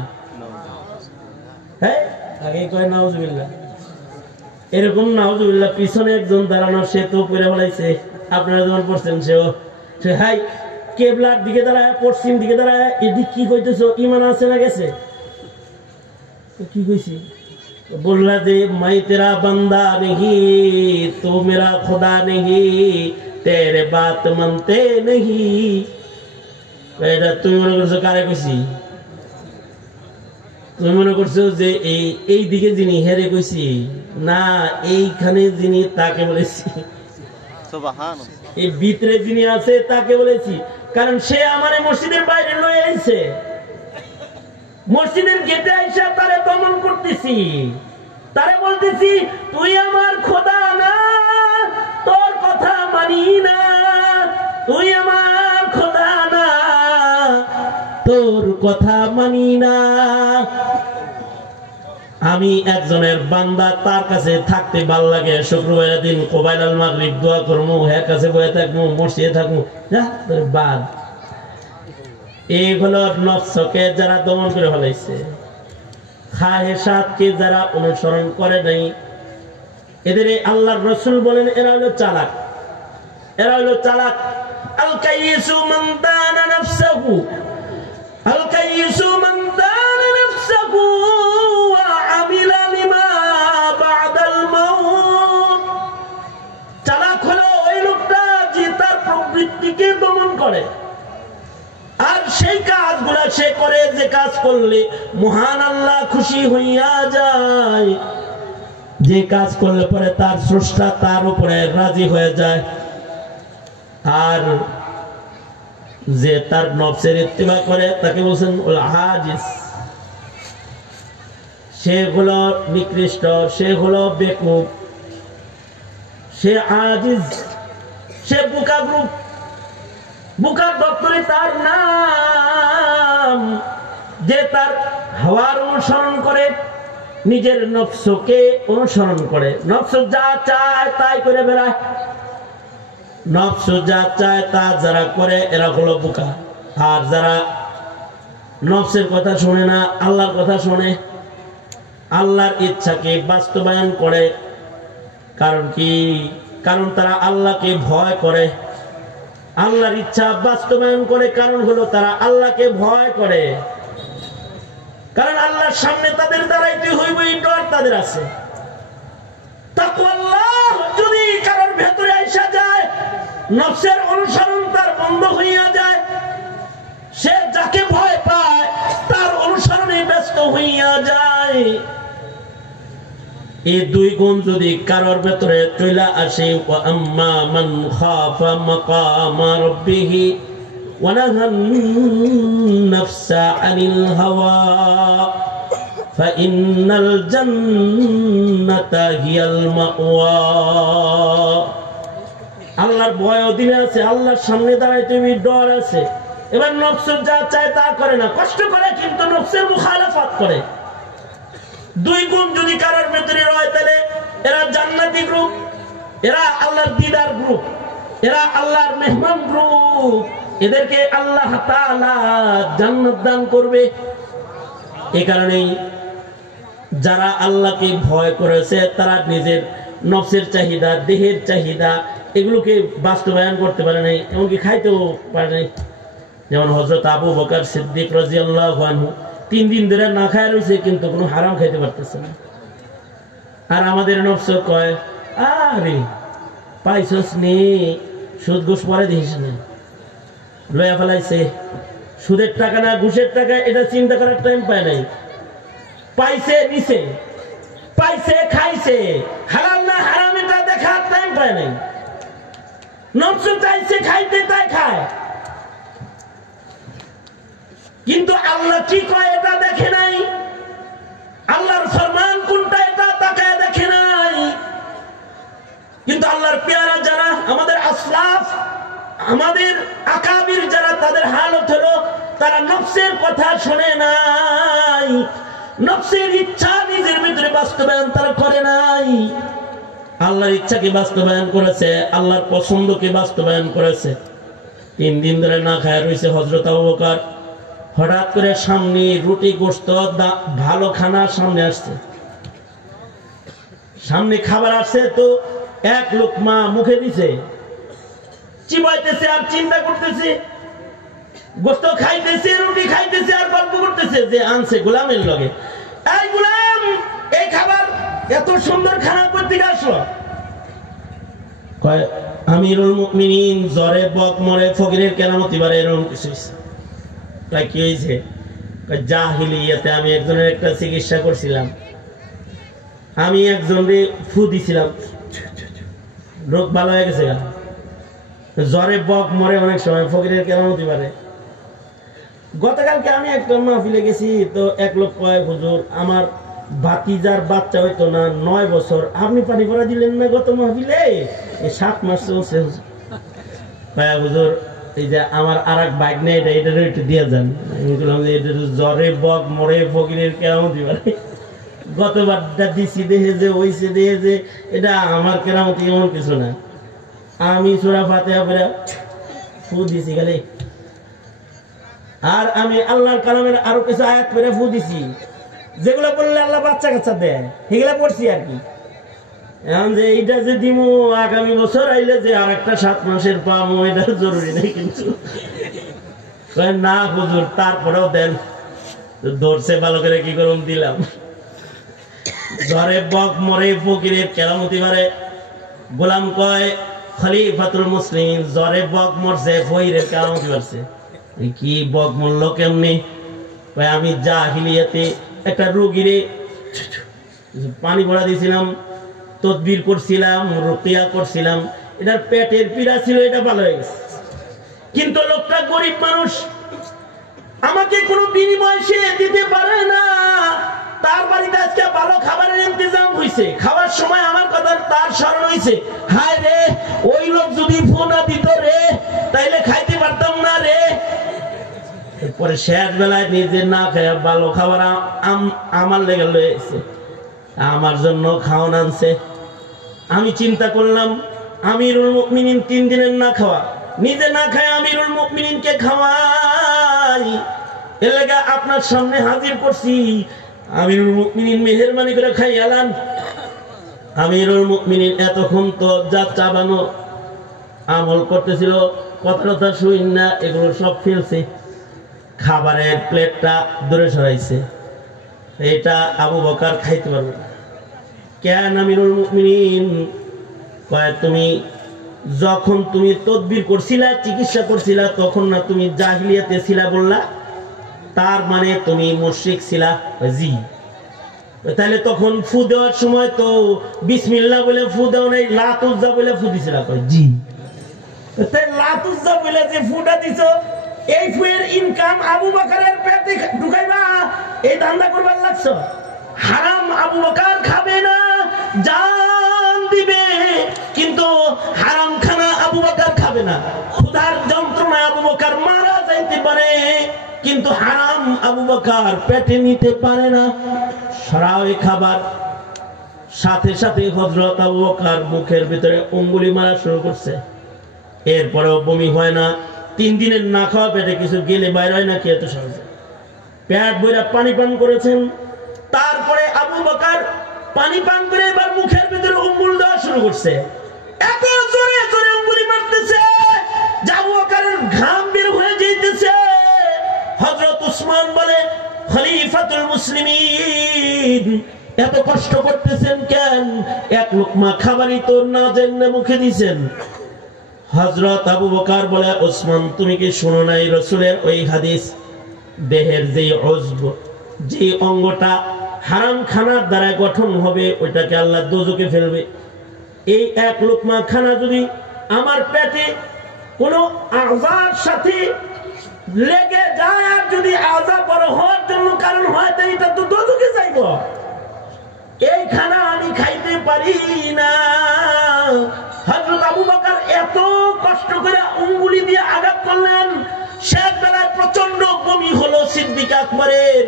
হ্যাঁ, আগে কয় নাউজুবিল্লাহ। এরকম নাউজুবিল্লাহ পিছনে একজন দাঁড়ানো, সে তো পড়ে ফেলাইছে, আপনারা যখন পড়ছেন সে হাই কেবলার দিকে দাঁড়ায়, পশ্চিম দিকে দাঁড়ায়, এদিক কি কইতেছো, ইমান আছে না গেছে? কি কইছি? বললা যে মাই তেরা বান্দা নেহি তু মেরা খোদা নেহি, তেরে বাত মানতে নেহি। এটা তুমি মনে করছো কারে কইছি? তুমি মনে করছো যে এই দিকে যিনি হেরে কইছি? না, এইখানে যিনি তাকে বলেছি, এই ভিতরে যিনি আছে তাকে বলেছি। কারণ সে আমার মসজিদের বাইরে লয়ে আইছে, মসজিদের গেটে আইসা তারে দমন করতেছি, তারে বলতেছি তুই আমার খোদা না, তোর কথা মানি না, তুই আমার খোদা না, তোর কথা মানি না। আমি একজনের বান্দা, তার কাছে থাকতে ভাল লাগে, শুক্রবারের দিন কোবাইলাল মাগরিব দোয়া করবো, হ্যাঁ কাছে বয়ে থাকবো, মসজিদে থাকবো, বাদ। এইগুলো নফসকে যারা দমন করে ফেলাইছে, খাহেসাতকে যারা অনুসরণ করে নাই, এদের আল্লাহর রাসূল বলেন এরা হলো চালাক, এরা হলো চালাক। আল কাইয়িসু মান দানা নাফসাহু, আল কাইয়িসু মান দানা নাফসাহু ওয়া আমিলা লিমা বাদাল মাউত। চালাক হলো ওই লোকটা যে তার প্রবৃত্তিকে দমন করে, আর সেই কাজগুলা সে করে যে কাজ করলে মহান আল্লাহ খুশি হইয়া যায়, যে কাজ করলে পরে তার স্রষ্টা তার উপরে রাজি হয়ে যায়। আর যে তার নফসের ইত্তিবা করে তাকে বলছেন ওল আজিজ। সে হলো নিকৃষ্ট, সে হলো বেকুব, সে আজিজ, সে বুকা গ্রুপ। বুকা ডক্টরে তার নাম, যে তার হাওয়ার অনুসরণ করে, নিজের নফসকে অনুসরণ করে, নফস যা চায় তাই করে বেড়ায়। নফস যা চায় তা যারা করে এরা হলো বুকা। আর যারা নফসের কথা শুনে না, আল্লাহর কথা শুনে, আল্লাহর ইচ্ছাকে বাস্তবায়ন করে। কারণ কি? কারণ তারা আল্লাহকে ভয় করে, আল্লাহর ইচ্ছা বাস্তবায়ন করে। কারণ হলো তারা আল্লাহকে ভয় করে। কারণ আল্লাহর সামনে তাদের দাঁড়াইতে হইবে, এই ডর তাদের আছে। তাকওয়াল্লাহ যদি কারোর ভেতরে আইসা যায়, নফসের অনুসরণ তার বন্ধ হইয়া যায়, সে যাকে ভয় পায় তার অনুসরণে ব্যস্ত হইয়া যায়। এই দুই গুণ যদি কারোর ভেতরে চলে আসে, ওয়া আম্মা মান খাফা মাকামা রাব্বিহি ওয়া নাহান নাফসা আনিল হাওয়া ফাইন্নাল জান্নাতা হিয়াল মাওয়া। আল্লাহর ভয় অধীনে আছে, আল্লাহর সামনে দাঁড়ায় তুমি ডর আছে। এবার নফস যা চায় তা করে না, কষ্ট করে, কিন্তু নফসের মুখালাফাত করে। দুই গুণ যদি কারোর ভেতরে রয়, তাহলে এরা জান্নাতি গ্রুপ, এরা আল্লাহর দিদার গ্রুপ, এরা আল্লাহর মেহমান গ্রুপ। এদেরকে আল্লাহ তাআলা জান্নাত দান করবে। এই কারণেই যারা আল্লাহকে ভয় করেছে তারা নিজের নফসের চাহিদা, দেহের চাহিদা, এগুলোকে বাস্তবায়ন করতে পারে নাই, এমনকি খাইতেও পারে নাই। যেমন হযরত আবু বকর সিদ্দিক রাদিয়াল্লাহু আনহু 3 দিন ধরে না খায় রয়েছে, কিন্তু কোনো হারাম খাইতে পারতেছে না। আর আমাদের নফস কয়, আরে পাইছস নি, সুদ ঘুষ পরে দিস না, লয়া ফেলাইছে। সুদের টাকা না ঘুষের টাকা, এটা চিন্তা করার টাইম পায় নাই। পাইছে নিছে, পাইছে খাইছে, হালাল না হারাম এটা দেখার টাইম পায় নাই। নফস চাইছে খাইতে, তাই খায়। কিন্তু আল্লাহ কি কয় এটা দেখে নাই, আল্লাহর ফরমান কোনটা এটা তাকায় দেখে নাই। কিন্তু আল্লাহর পেয়ারা যারা, আমাদের আসলাফ, আমাদের আকাবির যারা, তাদের হালত হলো তারা নফসের কথা শুনে নাই, নফসের ইচ্ছা নিজের ভিতরে বাস্তবায়ন তারা করে নাই। আল্লাহর ইচ্ছাকে বাস্তবায়ন করেছে, আল্লাহর পছন্দকে বাস্তবায়ন করেছে। 3 দিন ধরে না খায় রয়েছে হযরত আবু বকর। হঠাৎ করে সামনে রুটি গোশত ভালো খানা সামনে আসছে, সামনে খাবার আসছে, তো এক লোকমা মুখে দিছে, চিবাইতেছে আর চিন্তা করতেছে, গোশত খাইতেছে, রুটি খাইতেছে আর গল্প করতেছে যে আনছে গোলামের লগে। এই গোলাম, এই খাবার এত সুন্দর খানা করতে আসলো? কয় আমিরুল মুমিনিন জ্বরে বক মরে ফকিরের কেরামতি বারে, এরকম কিছু তাই কি হয়েছে? জাহিলিয়াতে আমি একজনের একটা চিকিৎসা করছিলাম, আমি একজনকে ফু দিছিলাম, রোগ ভালো হয়ে গেছে। জ্বরে বক মরে অনেক সময়, ফকিরের কেরামতি বারে। গতকালকে আমি একটা মাহফিলে গেছি, তো এক লোক কয়, হুজুর আমার ভাতিজার বাচ্চা হইতো না 9 বছর, আপনি পানি পড়া দিলেন না গত মাহফিলে? 7 মাস চলছে হুজুর। এই যে আমার আর এক বাইক নেই, এটারও একটু দিয়ে যান। আমি বললাম যে এটা জ্বরে বক মরে ফকিরের কেরামতি বারে। গতবারটা দিছি দেখে যে ওইছে, দেখে যে এটা আমার কেরামতি, এমন কিছু না। আমি সূরা ফাতিহা পড়ে ফু দিছি খালি, আর আমি আল্লাহর কালামের আরো কিছু আয়াত পড়ে ফু দিছি, যেগুলো বললে আল্লাহ বাচ্চা কাচ্চা দেয়, সেগুলা পড়ছি আর কি। এখন যে এইটা যে দিমু আগামী বছর আইলে যে আর একটা 7 মাসের পাবো, এটা জরুরি নেই। কিন্তু না হুজুর, তারপরেও দেন। ধরছে ভালো করে, কি করুন, দিলাম। জ্বরে বক মরে ফকিরের কেরামতি বারে। গোলাম কয়, খলিফাতুল মুসলিমিন জ্বরে বক মরছে, ফকিরের কেরামতি বারছে। কি বক মরলো কেমনি? আমি জাহিলিয়াতে একটা রোগীরে পানি ভরা দিয়েছিলাম, তদবির করছিলাম, রুকিয়া করছিলাম, এটার পেটের পীড়া ছিল, এটা ভালো হয়ে গেছে। কিন্তু লোকটা গরিব মানুষ, আমাকে কোনো বিনিময় সে দিতে পারে না। তার বাড়িতে আজকে ভালো খাবারের ইন্তজাম হইছে, খাওয়ার সময় আমার কথা তার স্মরণ হইছে, হায় রে ওই লোক যদি ফোন দিত রে তাইলে খাইতে পারতাম না রে। পরে শেষ বেলায় নিজে না খায় ভালো খাবার আমার লেগে লয়েছে, আমার জন্য খাওয়ান আনছে। আমি চিন্তা করলাম আমিরুল মুমিনিন 3 দিনের না খাওয়া, নিজে না খায় আমিরুল মুমিনিনকে খাওয়াই, এর লাগা আপনার সামনে হাজির করছি। আমিরুল মুমিনিন মেহেরবানি করে খাই আলান। আমিরুল মুমিনিন এতক্ষণ তো যা চাবানো আমল করতেছিল, কথা শুই না, এগুলো সব ফেলছে, খাবারের প্লেটটা দূরে সরাইছে। এটা আবু বকর খাইতে পারবে না। কেন আমিরুল মুমিনিন? কয় তুমি যখন তুমি তদবির করছিলা, চিকিৎসা করছিলা, তখন না তুমি জাহিলিয়াতে ছিলা বললা, তার মানে তুমি মুশরিক ছিলা? জি। তাহলে তখন ফু দেওয়ার সময় তো বিসমিল্লাহ বলে ফু দাও নাই, লাতুজ্জা বলে ফু দিছিলা? কয় জি। তাই লাতুজ্জা বলে যে ফুটা দিছো, এই ফুয়ের ইনকাম আবু বকরের পেটে ঢুকাইবা, এই ধান্দা করবার লাগছো? হারাম আবু বকর খাবে না, জান দিবে, কিন্তু হারাম খানা আবু বকর খাবে না। ক্ষুধার যন্ত্রণায় আবু বকর মারা যাইতে পারে, কিন্তু হারাম আবু বকর পেটে নিতে পারে না। সরাও খাবার। সাথে সাথে হযরত আবু বকর মুখের ভিতরে অঙ্গুলি মারা শুরু করছে। এরপরেও বমি হয় না। 3 দিনের না খাওয়া পেটে কিছু গেলে বাইরে হয় না কি এত সহজে? পেট বইরা পানি পান করেছেন। তারপরে আবু বকর পানি পান করে এবার মুখের ভিতরে অঙ্গুল দেওয়া শুরু করছে। এত জোরে জোরে অঙ্গুলি মারতেছে যে আবু বকরের ঘাম বের হয়ে যাইতেছে। হযরত উসমান বলে, খলিফাতুল মুসলিমিন এত কষ্ট করতেছেন কেন? এক লোকমা খাবারই তো না জেনে মুখে দিছেন। হযরত আবু বকর বলে, ওসমান তুমি কি শুনো নাই রাসূলের ওই হাদিস, দেহের যে উজব, যে অঙ্গটা হারাম খানার দ্বারা গঠন হবে ওইটাকে আল্লাহ দোজখে ফেলবে। এই এক লোকমা খানা যদি আমার পেটে কোনো আযার সাথে লেগে যায়, আর যদি আযাব বড় হওয়ার জন্য কারণ হয়, তাই এটা তো দোজখে যাইব। এই খানা আমি খাইতে পারি না। হযরত আবু বকর এত কষ্ট করে আঙ্গুলি দিয়ে আঘাত করলেন, শেষ বেলায় প্রচন্ড বমি হলো সিদ্দিক আকবরের।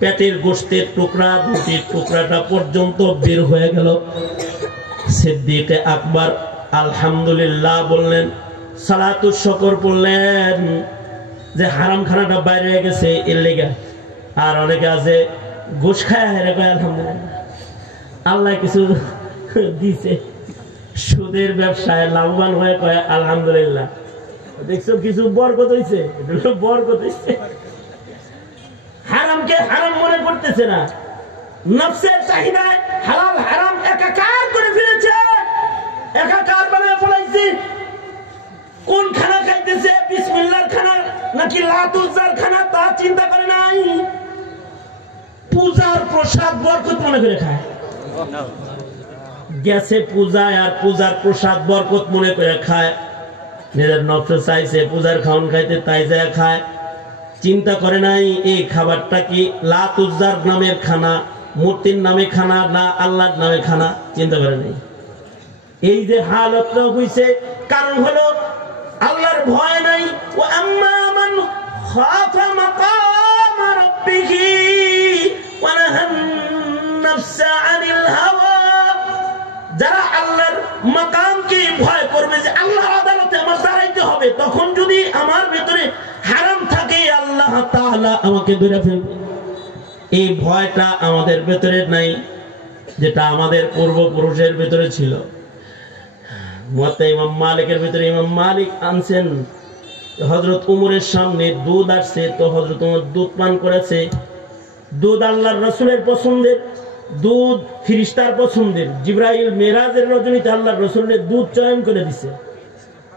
পেটের গোশতের টুকরা, দুটির টুকরাটা পর্যন্ত বের হয়ে গেল। সিদ্দিক আকবর আলহামদুলিল্লাহ বললেন, সালাতুস শুকর পড়লেন যে হারাম খানাটা বাইরে হয়ে গেছে এর লেগে। আর অনেকে আছে গোশ খায় হেরে কয় আলহামদুলিল্লাহ, আল্লাহ কিছু দিছে, সুদের ব্যবসায় লাভবান হয়ে কয় আলহামদুলিল্লাহ। দেখছো কিছু বরকত হইছে, বরকত হইছে। হারামকে হারাম মনে করতেছে না, নফসের চাহিদায় হালাল হারাম একাকার করে ফেলেছে, একাকার বানায় ফেলাইছে। কোন খানা খাইতেছে, বিসমিল্লাহর খানা নাকি লাতুজ্জার খানা, তা চিন্তা করে নাই। পূজার প্রসাদ বরকত মনে করে খায়। গেছে পূজায় আর পূজার প্রসাদ বরকত মনে করে খায়। নিজের নফস চাইছে পূজার খাওন খাইতে, তাই যায় খায়। চিন্তা করে নাই এই খাবারটা কি লাতুজ্জার নামের খানা, মূর্তির নামে খানা, না আল্লাহর নামে খানা, চিন্তা করে নাই। এই যে হালতটা হইছে, কারণ হলো আল্লাহর ভয় নাই। ও আম্মা মান খাফা মাকাম রাব্বিহি ওয়া নাহান নাফসা আনিল হাওয়া, যারা আল্লাহর মাকামকে ভয় করবে যে আল্লাহর আদালতে আমার দাঁড়াইতে হবে, তখন যদি আমার ভিতরে হারাম থাকে আল্লাহ তাআলা আমাকে ধরে ফেলবে। এই ভয়টা আমাদের ভিতরে নাই, যেটা আমাদের পূর্বপুরুষের ভিতরে ছিল। মুয়াত্তা ইমাম মালিকের ভিতরে ইমাম মালিক আনছেন, হযরত উমরের সামনে দুধ আসছে, তো হযরত উমর দুধ পান করেছে। দুধ আল্লাহর রাসূলের পছন্দের, দুধ ফেরেশতার পছন্দের। জিবরাইল মেরাজের রজনীতে আল্লাহর রাসূলের দুধ চয়ন করে দিছে,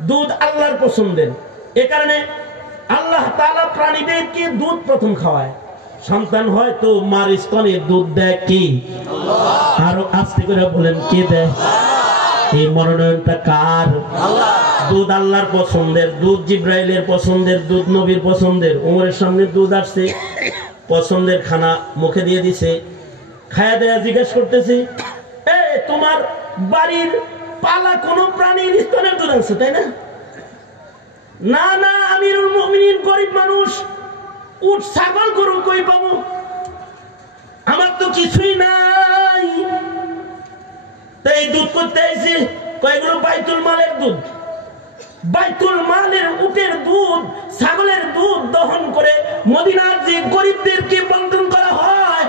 দুধ আল্লাহর পছন্দের। এ কারণে আল্লাহ তাআলা প্রাণীদেরকে দুধ প্রথম খাওয়ায়। সন্তান হয় তো মার স্তনে দুধ দেয় কি? আল্লাহ। আরো আস্তে করে বলেন, কে দেয়? এই মনোনয়নটা কার? আল্লাহ। দুধ আল্লাহর পছন্দের, দুধ জিবরাইলের পছন্দের, দুধ নবীর পছন্দের। উমরের সামনে দুধ আসছে, পছন্দের খানা মুখে দিয়ে দিছে। খায়া দেয়া জিজ্ঞেস করতেছি, তোমার বাড়ির পালা কোন প্রাণীর স্তনের দুধ আছে তাই না? না না, আমিরুল মুমিনিন গরিব মানুষ, উট ছাগল গরু কই পাবো, আমার তো কিছুই নাই। তাই দুধ করতে আইছি, কয়েকগুলো বাইতুল মালের দুধ। বাইতুল মালের উটের দুধ, ছাগলের দুধ দহন করে মদিনার যে গরিবদেরকে বন্টন করা হয়।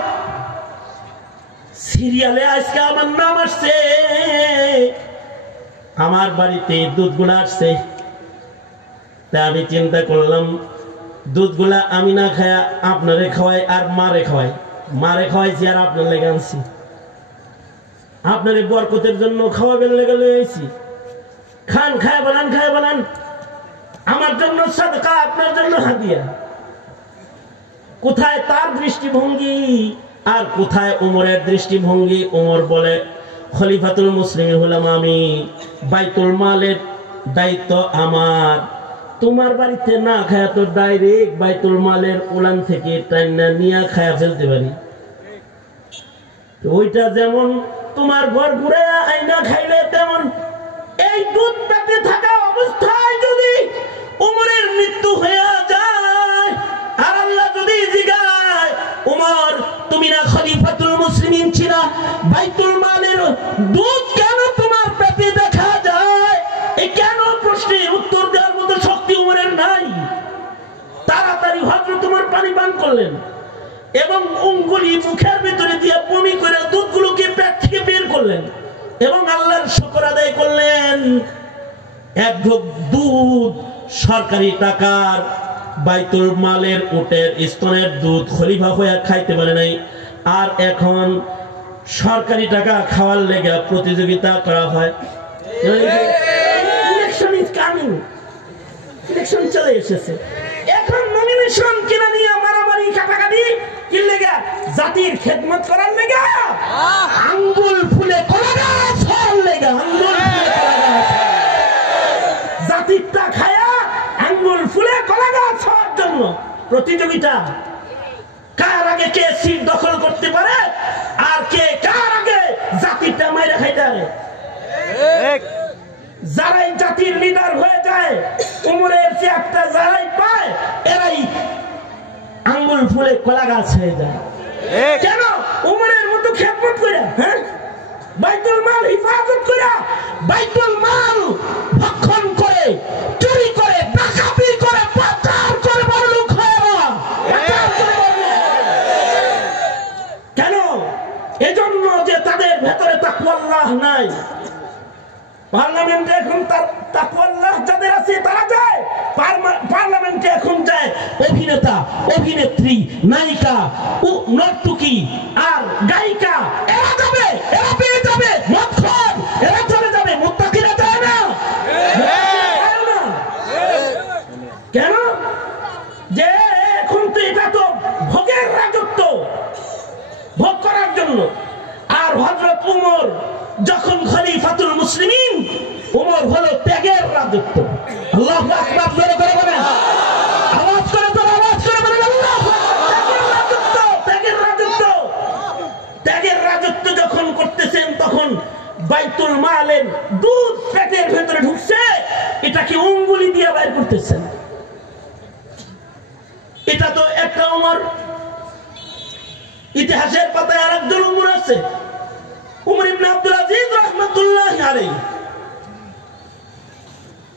সিরিয়ালে আজকে আমার নাম আসছে, আমার বাড়িতে দুধগুলা আসছে। তা আমি চিন্তা করলাম, দুধগুলা আমি না খায়া আপনারে খাওয়াই আর মারে খাওয়াই। মারে খাওয়াইছি আর আপনার লেগে আনছি, আপনারে বরকতের জন্য খাওয়াবেন লেগে লইছি। খান, খায় বানান, খায় বানান, আমার জন্য সাদকা, আপনার জন্য হাদিয়া। কোথায় তার দৃষ্টিভঙ্গি আর কোথায় ওমরের দৃষ্টিভঙ্গি? ওমর বলে, খলিফাতুল মুসলিমিন হলাম আমি, বাইতুল মালের দায়িত্ব আমার। তোমার বাড়িতে না খায়া তো ডাইরেক্ট বাইতুল মালের উলান থেকে টাইনা নিয়ে খায়া ফেলতে পারি। ওইটা যেমন তোমার ঘর ঘুরে আইনা খাইলে, তেমন এই দুধ পেটে থাকা অবস্থায় যদি ওমরের মৃত্যু হয়ে যায় আর আল্লাহ যদি জিগায়, ওমর তুমি না খলিফাতুল মুসলিমিন ছিলা, বাইতুল মালের দুধ কেন তোমার পেটে দেখা যায়? এই কেন প্রশ্নের উত্তর দেওয়ার মতো শক্তি ওমরের নাই। তাড়াতাড়ি হযরত ওমর পানি পান করলেন এবং অঙ্গুলি মুখের ভিতরে দিয়ে বমি করে দুধগুলোকে পেট থেকে বের করলেন এবং আল্লাহর শুকর আদায় করলেন। এক ঢোক দুধ সরকারি টাকার বাইতুল মালের উটের স্তনের দুধ খলিফা হয়ে খাইতে পারে নাই। আর এখন সরকারি টাকা খাওয়ার লেগে প্রতিযোগিতা করা হয়। ইলেকশন ইজ কামিং, ইলেকশন চলে এসেছে। এখন নমিনেশন কিনা নিয়ে মারামারি কাটাকাটি কি লেগে? জাতির খেদমত করার লেগে, আঙ্গুল ফুলে কলা গাছ হওয়ার লেগে। আঙ্গুল জাতিরটা খায়া আঙ্গুল ফুলে কলা গাছ হওয়ার জন্য প্রতিযোগিতা। কার আগে কে সিট দখল করতে পারে আর কে কার আগে জাতিরটা মাইরা খাইতে পারে। যারাই জাতির লিডার হয়ে যায়, উমরের চেয়ারটা যারাই পায়, এরাই আঙ্গুল ফুলে কলা গাছ হয়ে যায়। কেন? উমরের মতো খেদমত করে, হ্যাঁ, বাইতুল মাল হিফাজত করে, বাইতুল মাল ভক্ষণ করে, চুরি করে, ডাকাতি করে, পাচার করে বড়লোক হয়ে যাওয়া। কেন? এজন্য যে তাদের ভেতরে তাকওয়াল্লাহ নাই। পার্লামেন্টে এখন তাকওয়াল্লাহ যাদের আছে তারা যায়, পার্লামেন্টে এখন যায় অভিনেতা, অভিনেত্রী, নায়িকা, নর্তকী আর গায়িকা। এরা যাবে, এরা পেয়ে যাবে মদখোর, এরা চলে যাবে, মুত্তাকিরা যায় না। কেন? যে এখন তো এটা তো ভোগের রাজত্ব, ভোগ করার জন্য। আর হযরত উমর যখন খলিফাতুল মুসলিমিন, উমর হলো ত্যাগের রাজত্ব। আল্লাহু আকবার, জোরে করে বলেন, আওয়াজ করে বলেন, আওয়াজ করে বলেন, আল্লাহু আকবার। ত্যাগের রাজত্ব, ত্যাগের রাজত্ব যখন করতেছেন, তখন বাইতুল মালের দুধ পেটের ভেতরে ঢুকছে, এটাকে অঙ্গুলি দিয়ে বাইর করতেছেন। এটা তো একটা উমর। ইতিহাসের পাতায় আরেকজন উমর আছে, উমর ইবনে আব্দুল আজিজ রাহমাতুল্লাহি আলাইহি।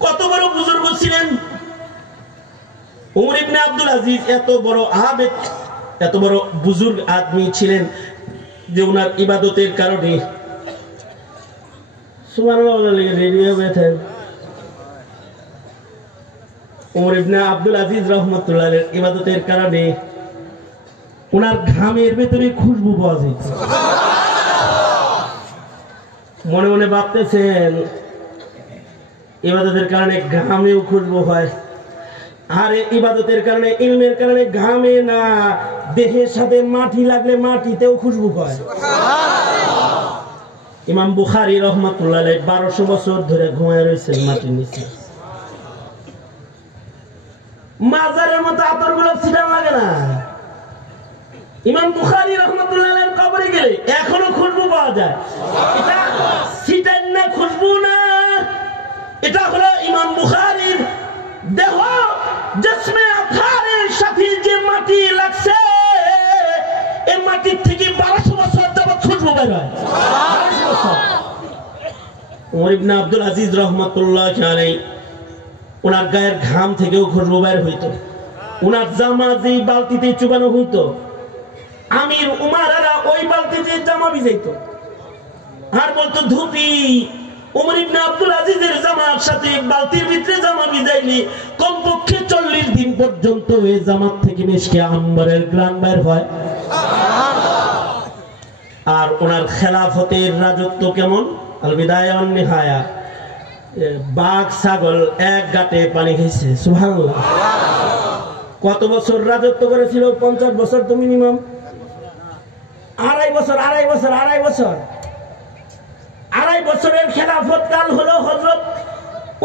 কত বড় বুজুর্গ ছিলেন উমর ইবনে আব্দুল আজিজ, এত বড় আবেদ, এত বড় বুজুর্গ আদমি ছিলেন যে ওনার ইবাদতের কারণে, সুবহানাল্লাহ রেডিও বেতেন, উমর ইবনে আব্দুল আজিজ রাহমাতুল্লাহ আলাইহির ইবাদতের কারণে ওনার ঘামের ভেতরে খুশবু পাওয়া যেত। মনে মনে ভাবতেছেন ইবাদতের কারণে ঘামেও খুশবু হয়। আর ইবাদতের কারণে, ইলমের কারণে ঘামে না, দেহের সাথে মাটি লাগলে মাটিতেও খুশবু হয়। ইমাম বুখারী রাহমাতুল্লাহ আলাইহি 1200 বছর ধরে ঘুমায় রয়েছেন মাটির নিচে। মাজারের মতো আতর গোলাপ ছিটান লাগে না, ইমাম বুখারী রাহমাতুল্লাহ আলাইহির কবরে গেলে এখনো খুশবু পাওয়া যায়। এটা সিটার না, খুশবু না, এটা হলো ইমাম বুখারীর দেহ জিসমে আতহারের সাথে যে মাটি লাগছে, এই মাটির থেকে 1200 বছর যাবত খুশবু বের হয়। ওমর ইবনে আব্দুল আজিজ রাহমাতুল্লাহ আলাইহি ওনার গায়ের ঘাম থেকেও খুশবু বের হইতো। ওনার জামা যে বালতিতে চুবানো হইতো, আমির উমারারা ওই বালতিতে জামা ভিজাইতো আর বলতো ধুপি। ওমর ইবনে আব্দুল আজিজের জামার সাথে বালতির ভিতরে জামা ভিজাইলে কমপক্ষে 40 দিন পর্যন্ত এই জামাত থেকে মিশকে আম্বরের গ্রান বের হয়। আর ওনার খেলাফতের রাজত্ব কেমন? আল বিদায়া ওয়ান নিহায়া, বাঘ ছাগল এক গাটে পানি খাইছে। সুবহানাল্লাহ। কত বছর রাজত্ব করেছিল? 50 বছর তো মিনিমাম। আড়াই বছরের খেলাফত কাল হলো হযরত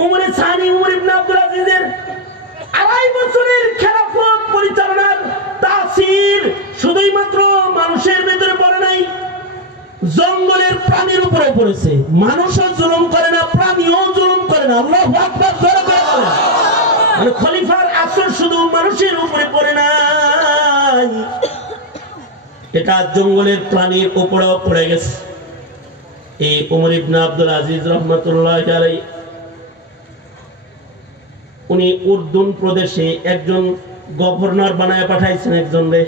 উমরে সানি উমর ইবনে আব্দুল আজিজের। আড়াই বছরের খেলাফত পরিচালনার তাসির শুধুই মাত্র মানুষের ভিতরে পড়ে নাই, জঙ্গলের প্রাণীর উপরে পড়েছে। মানুষও জুলুম করে না, প্রাণীও জুলুম করে না। আল্লাহু আকবার, জোরে করে বলেন। মানে খলিফার আসর শুধু মানুষের উপরে পড়ে নাই, এটা জঙ্গলের প্রাণীর উপরেও পড়ে গেছে। এই উমর ইবনে আব্দুল আজিজ রাহমাতুল্লাহ আলাইহি উনি উর্দুন প্রদেশে একজন গভর্নর বানায় পাঠাইছেন। একজনরে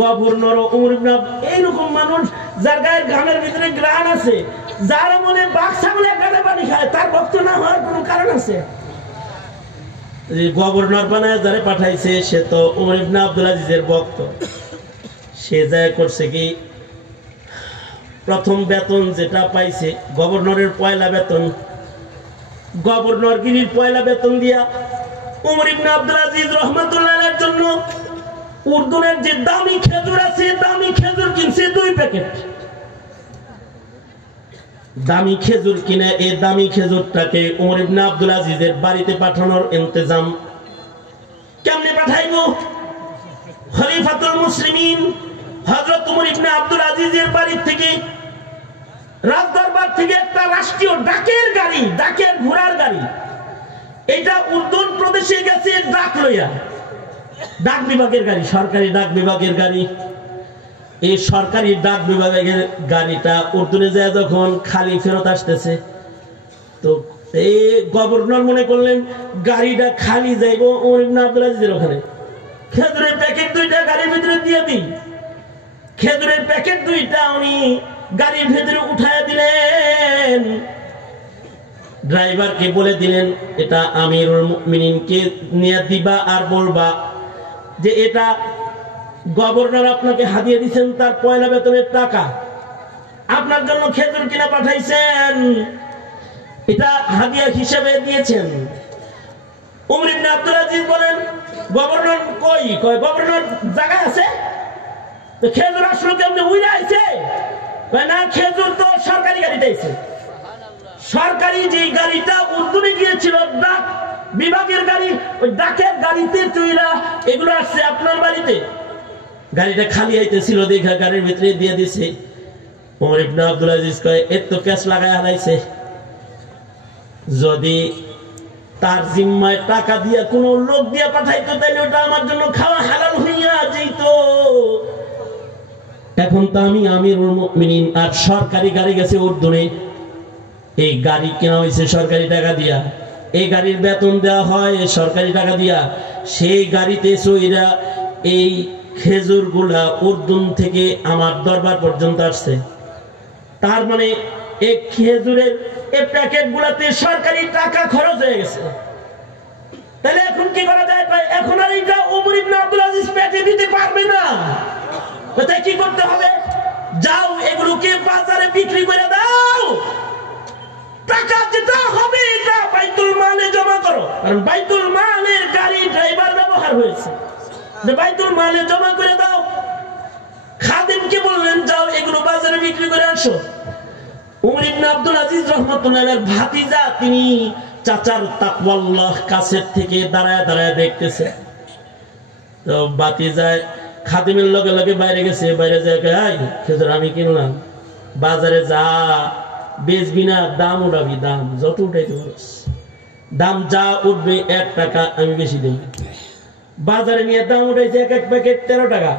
গভর্নর উমর ইবনে এইরকম মানুষ যার গায়ের ঘামের ভিতরে গ্রাণ আছে, যার মনে বাঘ ছাগল এক গাড়ে পানি খায়, তার ভক্ত না হওয়ার কোনো কারণ আছে? গভর্নর বানায় যারে পাঠাইছে সে তো উমর ইবনে আব্দুল আজিজের ভক্ত। সে যায় করছে কি, প্রথম বেতন যেটা পাইছে গভর্নরের পয়লা বেতন, গভর্নরগিরির পয়লা বেতন দিয়া উমর ইবনে আব্দুল আজিজ রাহমাতুল্লাহ আলাইহির জন্য উর্দুনের যে দামি খেজুর আছে, দামি খেজুর কিনছে 2 প্যাকেট। দামি খেজুর কিনে এই দামি খেজুরটাকে উমর ইবনে আব্দুল আজিজের বাড়িতে পাঠানোর ইন্তজাম কেমনে পাঠাইবো? খলিফাতুল মুসলিমিন হযরত উমর ইবনে আব্দুল আজিজের বাড়ি থেকে, রাজদরবার থেকে একটা রাষ্ট্রীয় ডাকের গাড়ি, ডাকের ঘোড়ার গাড়ি, এটা উর্দুন প্রদেশে গেছে ডাক লইয়া। ডাক বিভাগের গাড়ি, সরকারি ডাক বিভাগের গাড়ি। এই সরকারি ডাক বিভাগের গাড়িটা উর্দুনে যায় যখন খালি ফেরত আসতেছে, তো এই গভর্নর মনে করলেন গাড়িটা খালি যাইব উমর ইবনে আব্দুল আজিজের ওখানে। খেজুরের প্যাকেট 2টা গাড়ির ভিতরে দিয়ে দিই। খেজুরের প্যাকেট 2টা উনি গাড়ির ভিতরে উঠায় দিলেন। ড্রাইভারকে বলে দিলেন এটা আমিরুল মুমিনিনকে নিয়ে দিবা আর বলবা যে এটা গভর্নর আপনাকে হাদিয়া দিয়েছেন, তার পয়লা বেতনের টাকা, আপনার জন্য খেজুর কিনা পাঠাইছেন, এটা হাদিয়া হিসেবে দিয়েছেন। উমর ইবনে আব্দুল আজিজ বলেন গভর্নর কই? কয় গভর্নর জায়গায় আছে। তো খেজুর আসলো কেমনে? উইরা আইছে? না, খেজুর তো সরকারি গাড়িতে আইছে। সরকারি যে গাড়িটা উর্দুনে গিয়েছিল ডাক বিভাগের গাড়ি, ওই ডাকের গাড়িতে চুইরা এগুলো আসছে আপনার বাড়িতে। গাড়িটা খালি আইতেছিল দেখা গাড়ির ভিতরে দিয়ে দিছে। ওমর ইবনে আব্দুল আজিজ কয় এর তো ক্যাশ লাগায় হালাইছে, যদি তার জিম্মায় টাকা দিয়া কোন লোক দিয়া পাঠাইতো তাহলে ওটা আমার জন্য খাওয়া হালাল হইয়া যেত। এখন তো আমি আমিরুল মুমিনিন আর সরকারি গাড়ি গেছে উর্দুনে, এই গাড়ি কেনা হয়েছে সরকারি টাকা দিয়া, এই গাড়ির বেতন দেওয়া হয় সরকারি টাকা দিয়া। সেই গাড়িতে চইরা এই খেজুর গুলা উর্দুন থেকে আমার দরবার পর্যন্ত আসছে। তার মানে এই খেজুরের এই প্যাকেট গুলাতে সরকারি টাকা খরচ হয়ে গেছে। তাহলে এখন কি করা যায়? এখন আর এটা উমর ইবনে আব্দুল আজিজ পেটে দিতে পারবে না। কোথায় কি করতে হবে? যাও এগুলোকে বাজারে বিক্রি করে দাও, টাকা যেটা হবে এটা বাইতুল মালে জমা করো। কারণ বাইতুল মালের গাড়ি ড্রাইভার ব্যবহার হয়েছে, বাইতুল মালে জমা করে দাও। খাদেমকে বললেন যাও এগুলো বাজারে বিক্রি করে আসো। উমর ইবনে আব্দুল আজিজ রাহমাতুল্লাহ আলাইহির ভাতিজা, তিনি চাচার তাকওয়াল্লাহ কাছের থেকে দাঁড়ায় দাঁড়ায় দেখতেছে। তো ভাতিজায় খাদিমের লগে লগে বাইরে গেছে, বাইরে যায় খেজুর আমি কিনলাম, বাজারে যা বেচবি না দাম উঠাবি, দাম যত উঠাইতে পারস, দাম যা উঠবে 1 টাকা আমি বেশি দেব। বাজারে নিয়ে দাম উঠাইছে এক প্যাকেট 13 টাকা,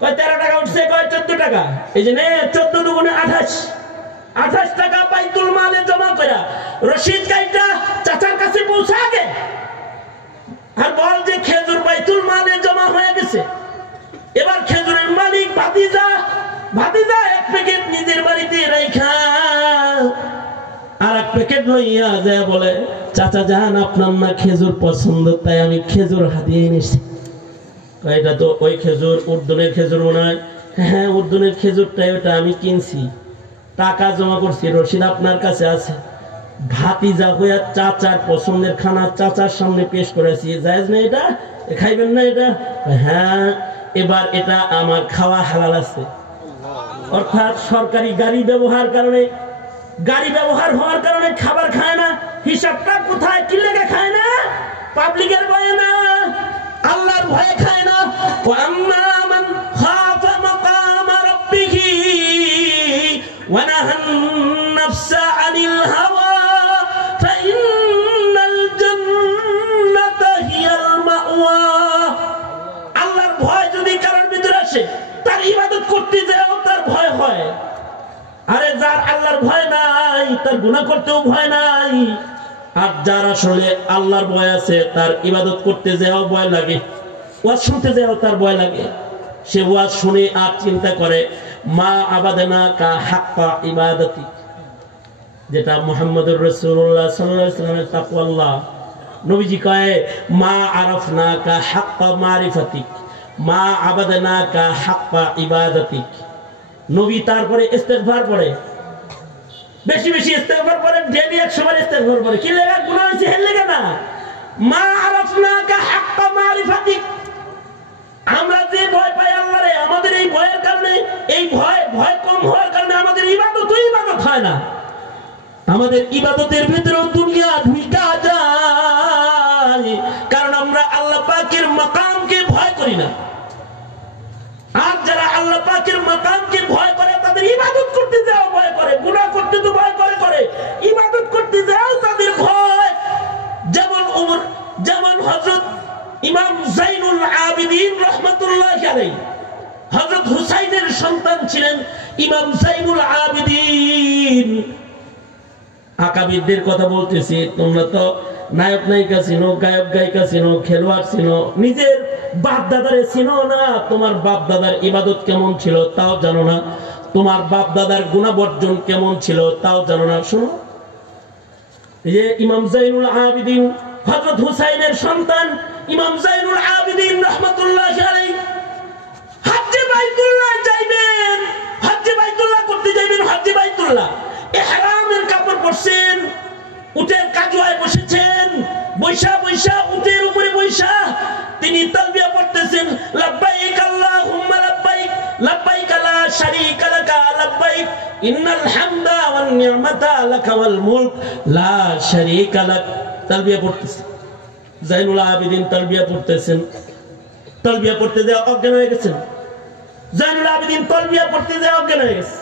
কয় 13 টাকা উঠছে, কয় 14 টাকা। এই যে 14 দুগুণে 28 টাকা বাইতুল মালে জমা করা রশিদ কাইটা চাচার কাছে পৌঁছা গে, আর বল যে খেজুর বাইতুল মালে জমা হয়ে গেছে। এবার খেজুরের মালিক ভাতিজা 1 প্যাকেট নিজের বাড়িতে রাইখা আর 1 প্যাকেট লইয়া যায় বলে, চাচা জান আপনার না খেজুর পছন্দ, তাই আমি খেজুর হাতিয়ে এনেছি। এটা তো ওই খেজুর উর্দুনের খেজুর মনে হয়। হ্যাঁ উর্দুনের খেজুরটাই, ওটা আমি কিনছি, টাকা জমা করছি, রসিদ আপনার কাছে আছে। ভাতিজা হইয়া চাচার পছন্দের খানা চাচার সামনে পেশ করেছি, জায়েজ না এটা, খাইবেন না এটা? হ্যাঁ এবার এটা আমার খাওয়া হালাল আছে। অর্থাৎ সরকারি গাড়ি ব্যবহার হওয়ার কারণে খাবার খায় না, হিসাবটা কোথায় কি লেগে খায় না? পাবলিকের ভয়ে না, আল্লাহর ভয়ে খায় না। ওয়াম্মা মান খাফা মাকাম রাব্বিহি ওয়া নাহান নাফসা আনিল হাওয়া ফাইন্নাল জান্নাতা হিয়াল মাওয়া। আল্লাহর ভয় যদি কারোর ভিতরে আসে, তার ইবাদত করতে যাও তার ভয় হয়। আরে যার আল্লাহর ভয় নাই তার গুনাহ করতেও ভয় নাই, আর যার আসলে আল্লাহর ভয় আছে তার ইবাদত করতে যাও ভয় লাগে, ওয়াজ শুনতে যাও তার ভয় লাগে। সে ওয়াজ শুনে আর চিন্তা করে মা আবাদনা কা হাক্কা ইবাদতি, যেটা মুহাম্মদুর রাসূলুল্লাহ সাল্লাল্লাহু আলাইহি ওয়াসাল্লামের তাকওয়াল্লাহ। নবীজি কয় মা আরাফনা কা হাক্কা মারিফাতিক, মা আবাদনা কা হাক্কা ইবাদাতিক। নবী তারপরে ইস্তেগফার পড়ে, বেশি বেশি ইস্তেগফার পড়ে, ডেইলি 100 বার ইস্তেগফার পড়ে। কি লাগা গুনাহ হইছে হেল লাগা না? মা আরাফনা কা হাক্কা মারিফাতিক। আমরা যে ভয় পাই আল্লাহরে, আমাদের এই ভয়ের কারণে, এই ভয় কম হওয়ার কারণে আমাদের ইবাদত হয় না। আমাদের ইবাদতের ভিতরে দুনিয়া ঢুকা যায়, কারণ আমরা আল্লাহ পাকের মাকামকে ভয় করি না। আর যারা আল্লাহ পাকের মাকামকে ভয় করে তাদের ইবাদত করতে যাও ভয় করে, গুনাহ করতে তো ভয় করে, ইবাদত করতে যাও তাদের ভয়। যেমন হযরত ইমাম যাইনুল আবিদিন রাহমাতুল্লাহি আলাইহি, হযরত হুসাইনের সন্তান ছিলেন ইমাম যাইনুল আবিদিন। আকাবিরদের কথা বলতেছি, তোমরা তো নায়ক নায়িকা চিনো, গায়ক গায়িকা চিনো, খেলোয়াড় চিনো, নিজের বাপ দাদারে চিনো না। তোমার বাপ দাদার ইবাদত কেমন ছিল তাও জানো না, তোমার বাপ দাদার গুনাহ বর্জন কেমন ছিল তাও জানো না। শোনো, এই যে ইমাম যাইনুল আবিদিন হযরত হুসাইনের সন্তান ইমাম যাইনুল আবিদিন রাহমাতুল্লাহি আলাইহি হজ্জে বাইতুল্লাহ যাইবেন, হজ্জে বাইতুল্লাহ করতে যাইবেন। হজ্জে বাইতুল্লাহ ইহরামের কাপড় পরছেন, উটের কাজুয়ায় বসেছেন, বৈশা উটের উপরে বৈশা তিনি তালবিয়া পড়তেছেন, লাব্বাইক আল্লাহুম্মা লাব্বাইক, লাব্বাইক লা শারীকা লাকা লাব্বাইক, ইন্নাল হামদা ওয়ান নি'মাতা লাকা ওয়াল মুলক লা শারীকা লাক। তালবিয়া পড়তেছেন, যাইনুল আবিদিন তালবিয়া পড়তেছেন। তালবিয়া পড়তে যায় অজ্ঞান হয়ে গেছেন। যাইনুল আবিদিন তালবিয়া পড়তে যায় অজ্ঞান হয়ে গেছে।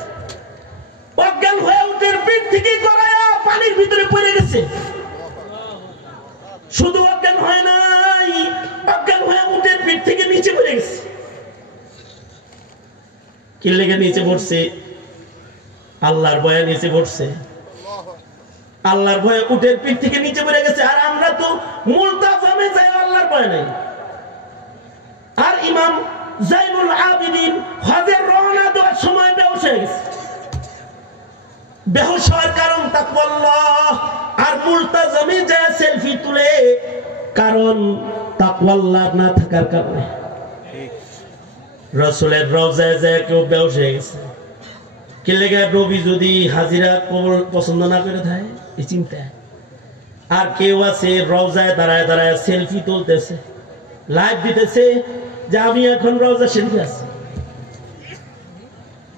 অজ্ঞান হয়ে উটের পিঠ থেকে গড়ায়া পানির ভিতরে পড়ে গেছে। শুধু অজ্ঞান হয় নাই, অজ্ঞান হয়ে উটের পিঠ থেকে নিচে পড়ে গেছে। কি লেগে নিচে পড়ছে? আল্লাহর ভয়ে নিচে পড়ছে। আল্লাহর ভয়ে উটের পিঠ থেকে নিচে পড়ে গেছে। আর আমরা তো মুলতাজামে যাই আল্লাহর ভয় নাই। আর ইমাম যাইনুল আবিদিন হজের রওনা দেওয়ার সময় বেহুশ হয়ে গেছে। বেহুশ হওয়ার কারণ তাকওয়াল্লাহ। আর মুলতাজামে যায় সেলফি তুলে, কারণ তাকওয়াল্লাহ না থাকার কারণে। রাসূলের রওজায় যায় কেউ বেহুশ হয়ে গেছে। কি লেগে? নবী যদি হাজিরা কবুল পছন্দ না করে থাকে এই চিন্তা। আর কেউ আছে রওজায় দাঁড়ায় দাঁড়ায় সেলফি তুলতেছে, লাইভ দিতেছে যে আমি এখন রওজা শরীফে আছি।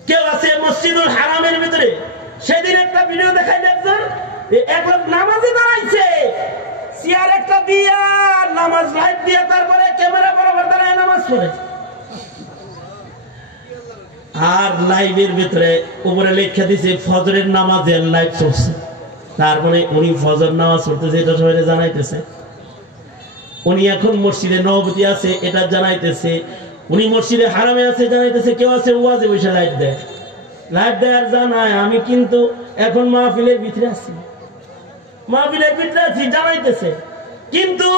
কেউ আছে মসজিদুল হারামের ভিতরে। সেদিন একটা ভিডিও দেখাই দেখছেন, এক লোক নামাজে দাঁড়াইছে, চেয়ার একটা দিয়া নামাজ লাইভ দিয়ে তারপরে ক্যামেরা বরাবর দাঁড়ায় নামাজ পড়ে। আর লাইভের ভিতরে উপরে লেখা দিছে ফজরের নামাজের লাইভ চলছে। তার মানে উনি ফজর নামাজ পড়তেছে এটা সবাই জানাইতেছে। উনি এখন মসজিদে নববতী আছে এটা জানাইতেছে। উনি মসজিদে হারামে আছে জানাইতেছে। কেউ আছে ওয়াজে বসে লাইভ দেয় আর জানায় আমি কিন্তু এখন মাহফিলের ভিতরে আছি, মাহফিলের ভিতরে আছি জানাইতেছে। কিন্তু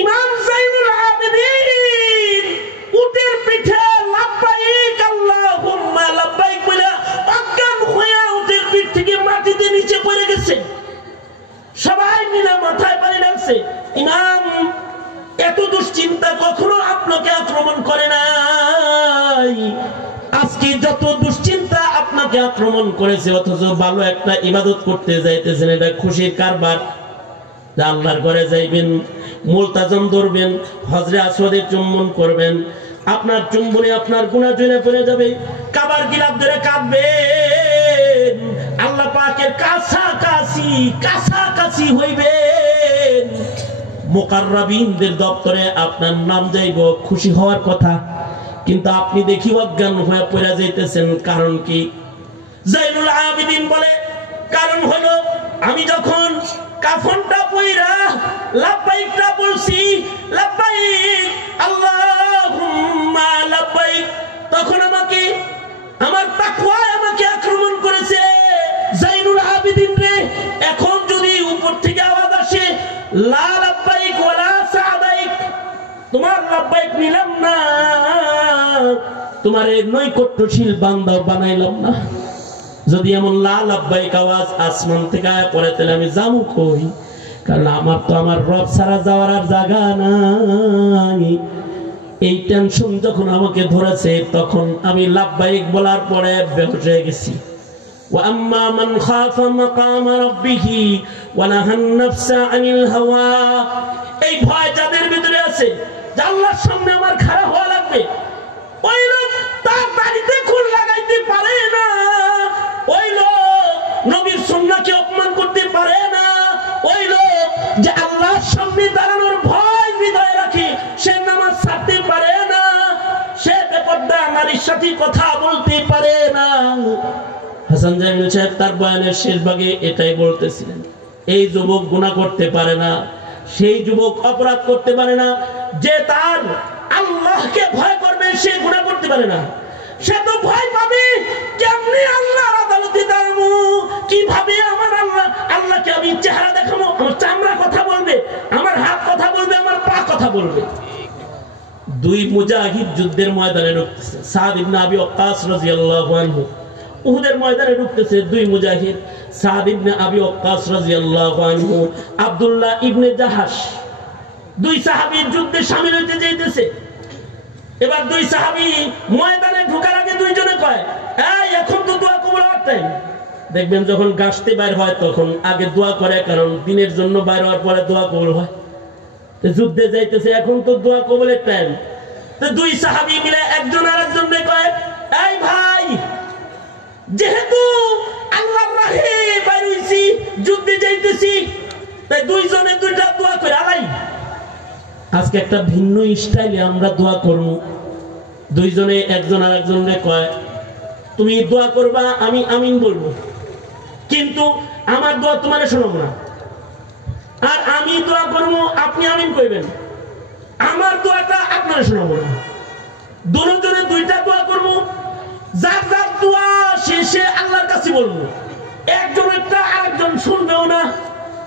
ইমাম যাইনুল আবেদিন উটের পিঠে লাব্বাইক আল্লাহুম্মা লাব্বাইক বলে অজ্ঞান হয়ে উটের পিঠ থেকে মাটিতে নিচে পড়ে গেছে। সবাই মিলে মাথায় পানি রাখছে। ইমাম এত দুশ্চিন্তা কখনো আপনাকে আক্রমণ করে নাই। আজকে যত দুশ্চিন্তা আপনাকে আক্রমণ করেছে, অথচ ভালো একটা ইবাদত করতে যাইতেছেন, এটা খুশির কারবার। আল্লাহর ঘরে যাইবেন, মুলতাজাম ধরবেন, হজরে আসওয়াদে চুম্বন করবেন, আপনার চুম্বনে আপনার গুনাহ জেনে পড়ে যাবে, কাবার গিলাফ ধরে কাঁদবেন, আল্লাহ পাকের কাছাকাছি হইবেন, মুকাররাবিনদের দপ্তরে আপনার নাম যাইব, খুশি হওয়ার কথা। কিন্তু আপনি দেখি অজ্ঞান হয়ে পড়ে যাইতেছেন। কারণ কি? যাইনুল আবেদিন বলে কারণ হলো আমি যখন কাফনটা পইরা লাব্বাইকটা বলছি, লাব্বাইক আল্লাহুম্মা লাব্বাইক, তখন আমাকে আমার তাকওয়া আমাকে আক্রমণ করেছে। যাইনুল আবেদিন রে, এখন যদি উপর থেকে আওয়াজ আসে লা লাব্বাইক ওয়ালা সাদাইক, তোমার লাব্বাইক নিলাম না, তোমার এই নৈকট্যশীল বান্দা বানাইলাম না। যদি এমন লা লাব্বাইক আওয়াজ আসমান থেকে আয়া পড়ে তাহলে আমি যাবো কই? কারণ আমার তো আমার রব ছাড়া যাওয়ার আর জায়গা নাই। এই টেনশন যখন আমাকে ধরেছে তখন আমি লাব্বাইক বলার পরে বেহুশ হয়ে গেছি। وأما من خاف مقام ربه ونهى النفس عن الهوى, এই ভয় যাদের ভিতরে আছে যে আল্লাহর সামনে আমার খাড়া হওয়া লাগবে, ওই লোক তার বাড়িতে খুন লাগাইতে পারে না, ওই লোক নবীর সুন্নাহকে অপমান করতে পারে না, ওই লোক যে আল্লাহর সামনে দাঁড়ানোর ভয় হৃদয়ে রাখে সে নামাজ ছাড়তে পারে না, সে বেপরদা নারীর সাথে কথা বলতে পারে না। হাসান জামিল সাহেব তার বয়ানের শেষ ভাগে এটাই বলতেছিলেন। এই যুবক গুনাহ করতে পারে না, সেই যুবক অপরাধ করতে পারে না যে তার আল্লাহকে ভয় করবে, সে গুনাহ করতে পারে না। সে তো ভয় পাবে কেমনে আল্লাহর আদালতে দাঁড়াবো, কিভাবে আমার আল্লাহকে আমি চেহারা দেখাবো, আমার চামড়া কথা বলবে, আমার হাত কথা বলবে, আমার পা কথা বলবে। দুই মুজাহিদ যুদ্ধের ময়দানে ঢুকতেছে। সাদ ইবনে আবি ওয়াক্কাস রাদিয়াল্লাহু আনহু উহুদের ময়দানে ঢুকতেছে। দুই মুজাহিদ, সাদ ইবনে আবি ওয়াক্কাস রাদিয়াল্লাহু আনহু, আব্দুল্লাহ ইবনে জাহাশ, দুই সাহাবী যুদ্ধে শামিল হইতে যাইতেছে। এবার দুই সাহাবী ময়দানে ঢোকার আগে দুইজনে কয়, এই এখন তো দোয়া কবুল হওয়ার টাইম। দেখবেন যখন গাছতে বাইর হয় তখন আগে দোয়া করে, কারণ দিনের জন্য বাইর হওয়ার পরে দোয়া কবুল হয়। যুদ্ধে যাইতেছে, এখন তো দোয়া কবুলের টাইম। তো দুই সাহাবী মিলে একজন আরেকজনকে কয়, এই ভাই, যেহেতু আল্লাহর রাহে বাইর হইছি, যুদ্ধে যাইতেছি, তাই দুইজনে দুইটা দোয়া করে আলাই। আজকে একটা ভিন্ন স্টাইলে আমরা দোয়া করব। দুইজনে একজন আরেকজনকে কয়, তুমি দোয়া করবা, আমি আমিন বলবো, কিন্তু আমার দোয়া তোমারে শোনাবো না। আর আমি দোয়া করবো, আপনি আমিন কইবেন, আমার দোয়াটা আপনারে শোনাবো না। দুজনে দুইটা দোয়া করবো, যার যার দোয়া শেষে আল্লাহর কাছে বলবো। একজন একটা আরেকজন শুনবেও না,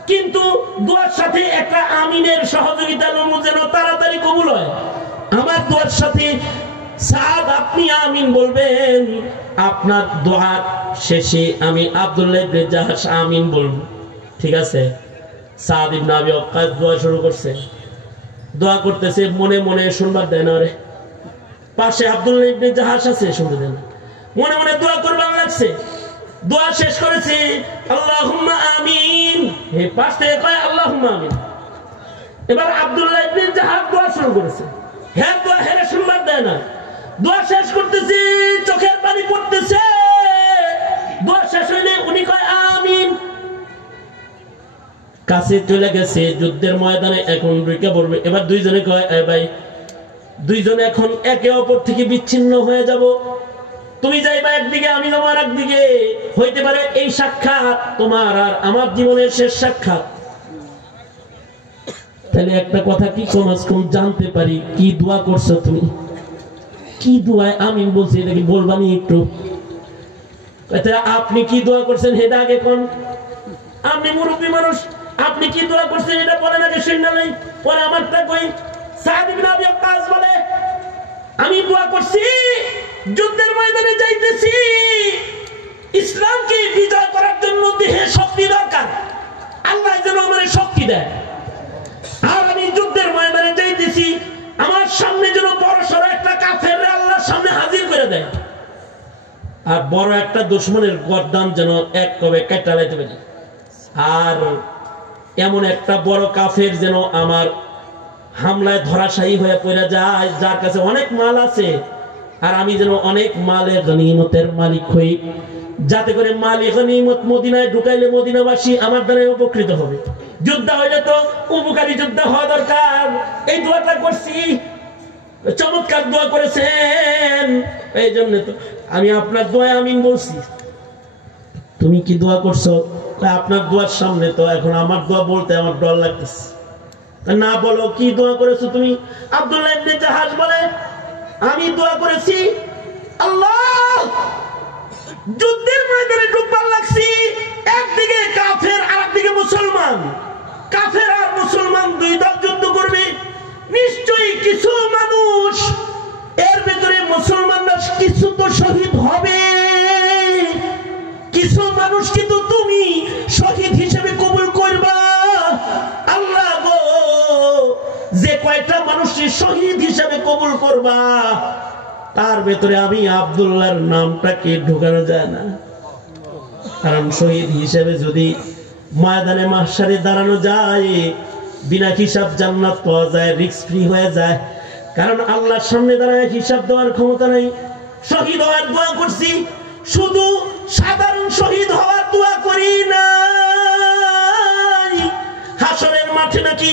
কিন্তু দোয়ার সাথে একটা আমিনের সহযোগিতা নেবো যেন তাড়াতাড়ি কবুল হয়। আমার দোয়ার সাথে সাদ আপনি আমিন বলবেন, আপনার দোয়ার শেষে আমি আব্দুল্লাহ ইবনে জাহাশ আমিন বলবো, ঠিক আছে? সাদ ইবনে আবি ওয়াক্কাস দোয়া শুরু করছে, দোয়া করতেছে, মনে মনে শুনবার দেয় না রে। পাশে আব্দুল্লাহ ইবনে জাহাশ আছে, শুনতে দেয় না, মনে মনে দোয়া করবার লাগছে। দোয়া শেষ করেছি, আল্লাহুম্মা আমিন, হে পাশ থেকে কয় আল্লাহুম্মা আমিন। এবার আব্দুল্লাহ ইবনে জাহাশ দোয়া শুরু করেছে, হ্যাঁ দোয়া হেরে শুনবার দেয় না। দোয়া শেষ করতেছি, চোখের পানি পড়তেছে। দোয়া শেষ হইলে উনি কয় আমিন। কাছে চলে গেছে, যুদ্ধের ময়দানে এখন ঢুকে পড়বে। এবার দুইজনে কয়, এ ভাই দুইজন এখন একে অপর থেকে বিচ্ছিন্ন হয়ে যাব। তুমি যাইবা একদিকে, আমি যাবো আর একদিকে। হইতে পারে এই সাক্ষাৎ তোমার আর আমার জীবনের শেষ সাক্ষাৎ। তাহলে একটা কথা কি কম আজ কম জানতে পারি, কি দোয়া করছো তুমি, কি দোয়ায় আমি বলছি, এটা কি বলবানি একটু? আপনি কি দোয়া করছেন সেটা আগে কোন, আপনি মুরব্বী মানুষ, আপনি কি দোয়া করছেন এটা বলেন আগে, শুননা নাই পরে আমারটা কই। সাদ ইবনে আবি ওয়াক্কাস বলে, আমি দোয়া করছি যুদ্ধের ময়দানে যাইতেছি, ইসলামকে বিজয় করার জন্য দেহে শক্তি দরকার, আল্লাহ যেন আমাদের শক্তি দেয়। আর আমি যুদ্ধের ময়দানে যাইতেছি, আমার সামনে যেন বড় সড়ো একটা কাফের আল্লাহর সামনে হাজির করে দেয়, আর বড় একটা দুশমনের গর্দান যেন এক কবে কেটে লাইতে পারি। আর এমন একটা বড় কাফের যেন আমার হামলায় ধরাশায়ী হয়ে পড়ে যায়, যার কাছে অনেক মাল আছে, আর আমি যেন অনেক মালের গনিমতের মালিক হই, যাতে করে মালিক গনিমত মদিনায় ঢুকাইলে মদিনাবাসী আমার দ্বারা উপকৃত হবে। যুদ্ধ হইলে তো উপকারী যুদ্ধ হওয়া দরকার। এই দোয়াটা করছি, চমৎকার দোয়া করেছেন, এই জন্য তো আমি আপনার দোয়া আমিন বলছি। তুমি কি দোয়া করছো? আপনার দোয়ার সামনে তো এখন আমার দোয়া বলতে আমার ডর লাগতেছে। না বলো কি দোয়া করেছো তুমি? আব্দুল্লাহ ইবনে জাহাজ বলে, আমি দোয়া করেছি, আল্লাহ যুদ্ধের ময়দানে ঢুকবার লাগছি, একদিকে কাফের আর একদিকে মুসলমান, কাফের আর মুসলমান দুই দল যুদ্ধ করবে, নিশ্চয়ই কিছু মানুষ এর ভিতরে মুসলমানরা কিছু তো শহীদ হবে, কিছু মানুষ কিন্তু তুমি শহীদ হিসেবে কবুল করবা। আল্লাহ গো, যে কয়টা মানুষকে শহীদ হিসেবে কবুল করবা তার ভেতরে আমি আব্দুল্লাহর নামটাকে ঢোকানো যায় না, কারণ শহীদ হিসেবে যদি ময়দানে মাহশারে দাঁড়ানো যায়, বিনা হিসাব জান্নাত পাওয়া যায়, রিস্ক ফ্রি হয়ে যায়, কারণ আল্লাহর সামনে দাঁড়ায় হিসাব দেওয়ার ক্ষমতা নাই। শহীদ হওয়ার দোয়া করছি, শুধু সাধারণ শহীদ হওয়ার দোয়া করি না, হাসরের মাঠে নাকি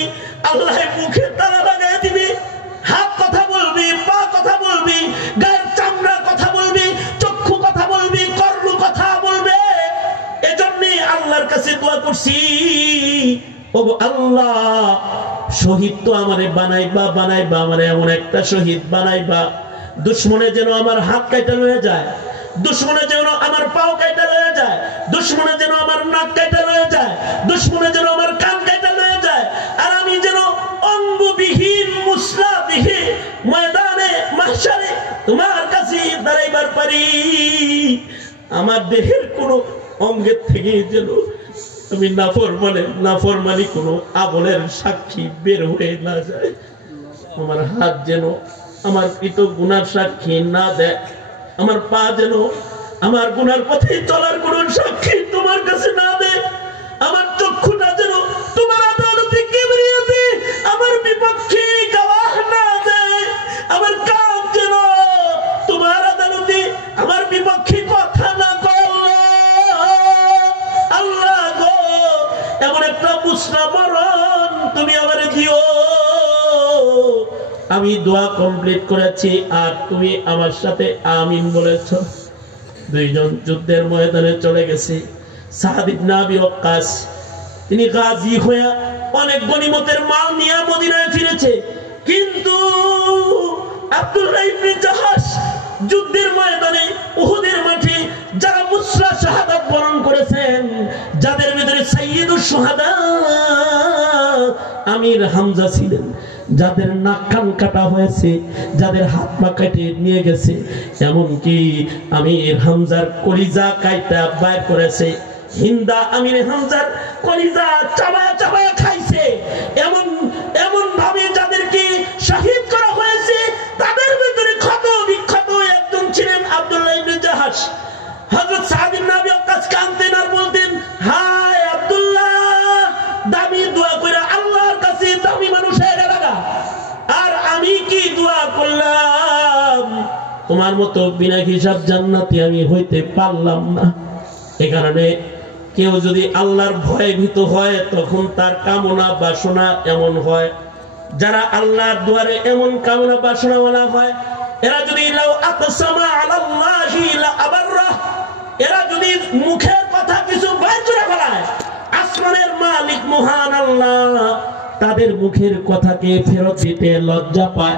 আল্লাহ মুখে তালা লাগায় দিবে, হাত কথা বলবি, পা কথা বলবি, গায়ের চামড়া কথা বলবি, চক্ষু কথা বলবি, কর্ণ কথা বলবে। এজন্য আল্লাহর কাছে দোয়া করছি, ও আল্লাহ শহীদ তো আমারে বানাইবা, বানাইবা আমারে এমন একটা শহীদ বানাইবা, দুশ্মনে যেন আমার হাত কাটা লয়ে যায়, দুশ্মনে যেন আমার পাও কাটা লয়ে যায়, দুশ্মনে যেন আমার নাক কাটা লয়ে যায়, দুশ্মনে যেন আমার কান কাটা লয়ে যায়, আর আমি যেন অঙ্গবিহীন মুসলাবিহীন ময়দানে মাহশারে তোমার কাছে দাঁড়াইবার পারি, আমার দেহের কোনো অঙ্গের থেকে যেন আমি নাফরমানি কোনো আমলের সাক্ষী বের হয়ে না যায়, আমার হাত যেন আমার কৃত গুনার সাক্ষী না দেয়, আমার পা যেন আমার গুনার পথে চলার কোন সাক্ষী তোমার কাছে না দেয়, আমার চক্ষুটা যেন তোমার আদালতে কিবরিয়াতে আমার বিপক্ষে গওয়াহ না দেয়, আমার কান যেন তোমার আদালতে আমার বিপক্ষে কথা না বলে। আল্লাহ গো, এমন একটা মুসনা মরণ তুমি আমারে দিও। আমি দোয়া কমপ্লিট করেছি আর তুমি আমার সাথে আমিন বলেছ। দুইজন যুদ্ধের ময়দানে চলে গেছে। সাদ ইবনে আবি ওয়াক্কাস তিনি গাজী হয়ে অনেক গনিমতের মাল নিয়ে মদিনায় ফিরেছে, কিন্তু আব্দুল্লাহ ইবনে জাহাশ যুদ্ধের ময়দানে উহুদের মাঠে যারা মুসরা শাহাদাত বরণ করেছেন, যাদের ভিতরে সাইয়্যিদুশ শুহাদা আমির হামজা ছিলেন, যাদের নাক কান কাটা হয়েছে, যাদের হাত পা কেটে নিয়ে গেছে, এমনকি আমির হামজার কলিজা কাইটা বাইর করেছে, হিন্দা আমির হামজার কলিজা চাবায়া চাবায়া খাইছে, এমন এমন ভাবে যাদেরকে শহীদ করা হয়েছে, তাদের ভিতরে ক্ষত বিক্ষত একজন ছিলেন আব্দুল্লাহ ইবনে জাহাশ। হযরত সাদ ইবনে আবি ওয়াক্কাস কাঁদতেন আর বলতেন, হায় আব্দুল্লাহ, দামি দোয়া করে আল্লাহর কাছে দামি মানুষ হয়ে গেল, আর আমি কি দোয়া করলাম, তোমার মতো বিনা হিসাব জান্নাতি আমি হইতে পারলাম না। এ কারণে কেউ যদি আল্লাহর ভয়ে ভীত হয়, তখন তার কামনা বাসনা এমন হয় যারা আল্লাহর দুয়ারে এমন কামনা বাসনাওয়ালা হয়, এরা যদি লাউ আকসামা আলাল্লাহি লা আবাররা, এরা যদি মুখের কথা কিছু বাইর করে ফেলায়, আসমানের মালিক মহান আল্লাহ তাদের মুখের কথাকে ফেরত দিতে লজ্জা পায়।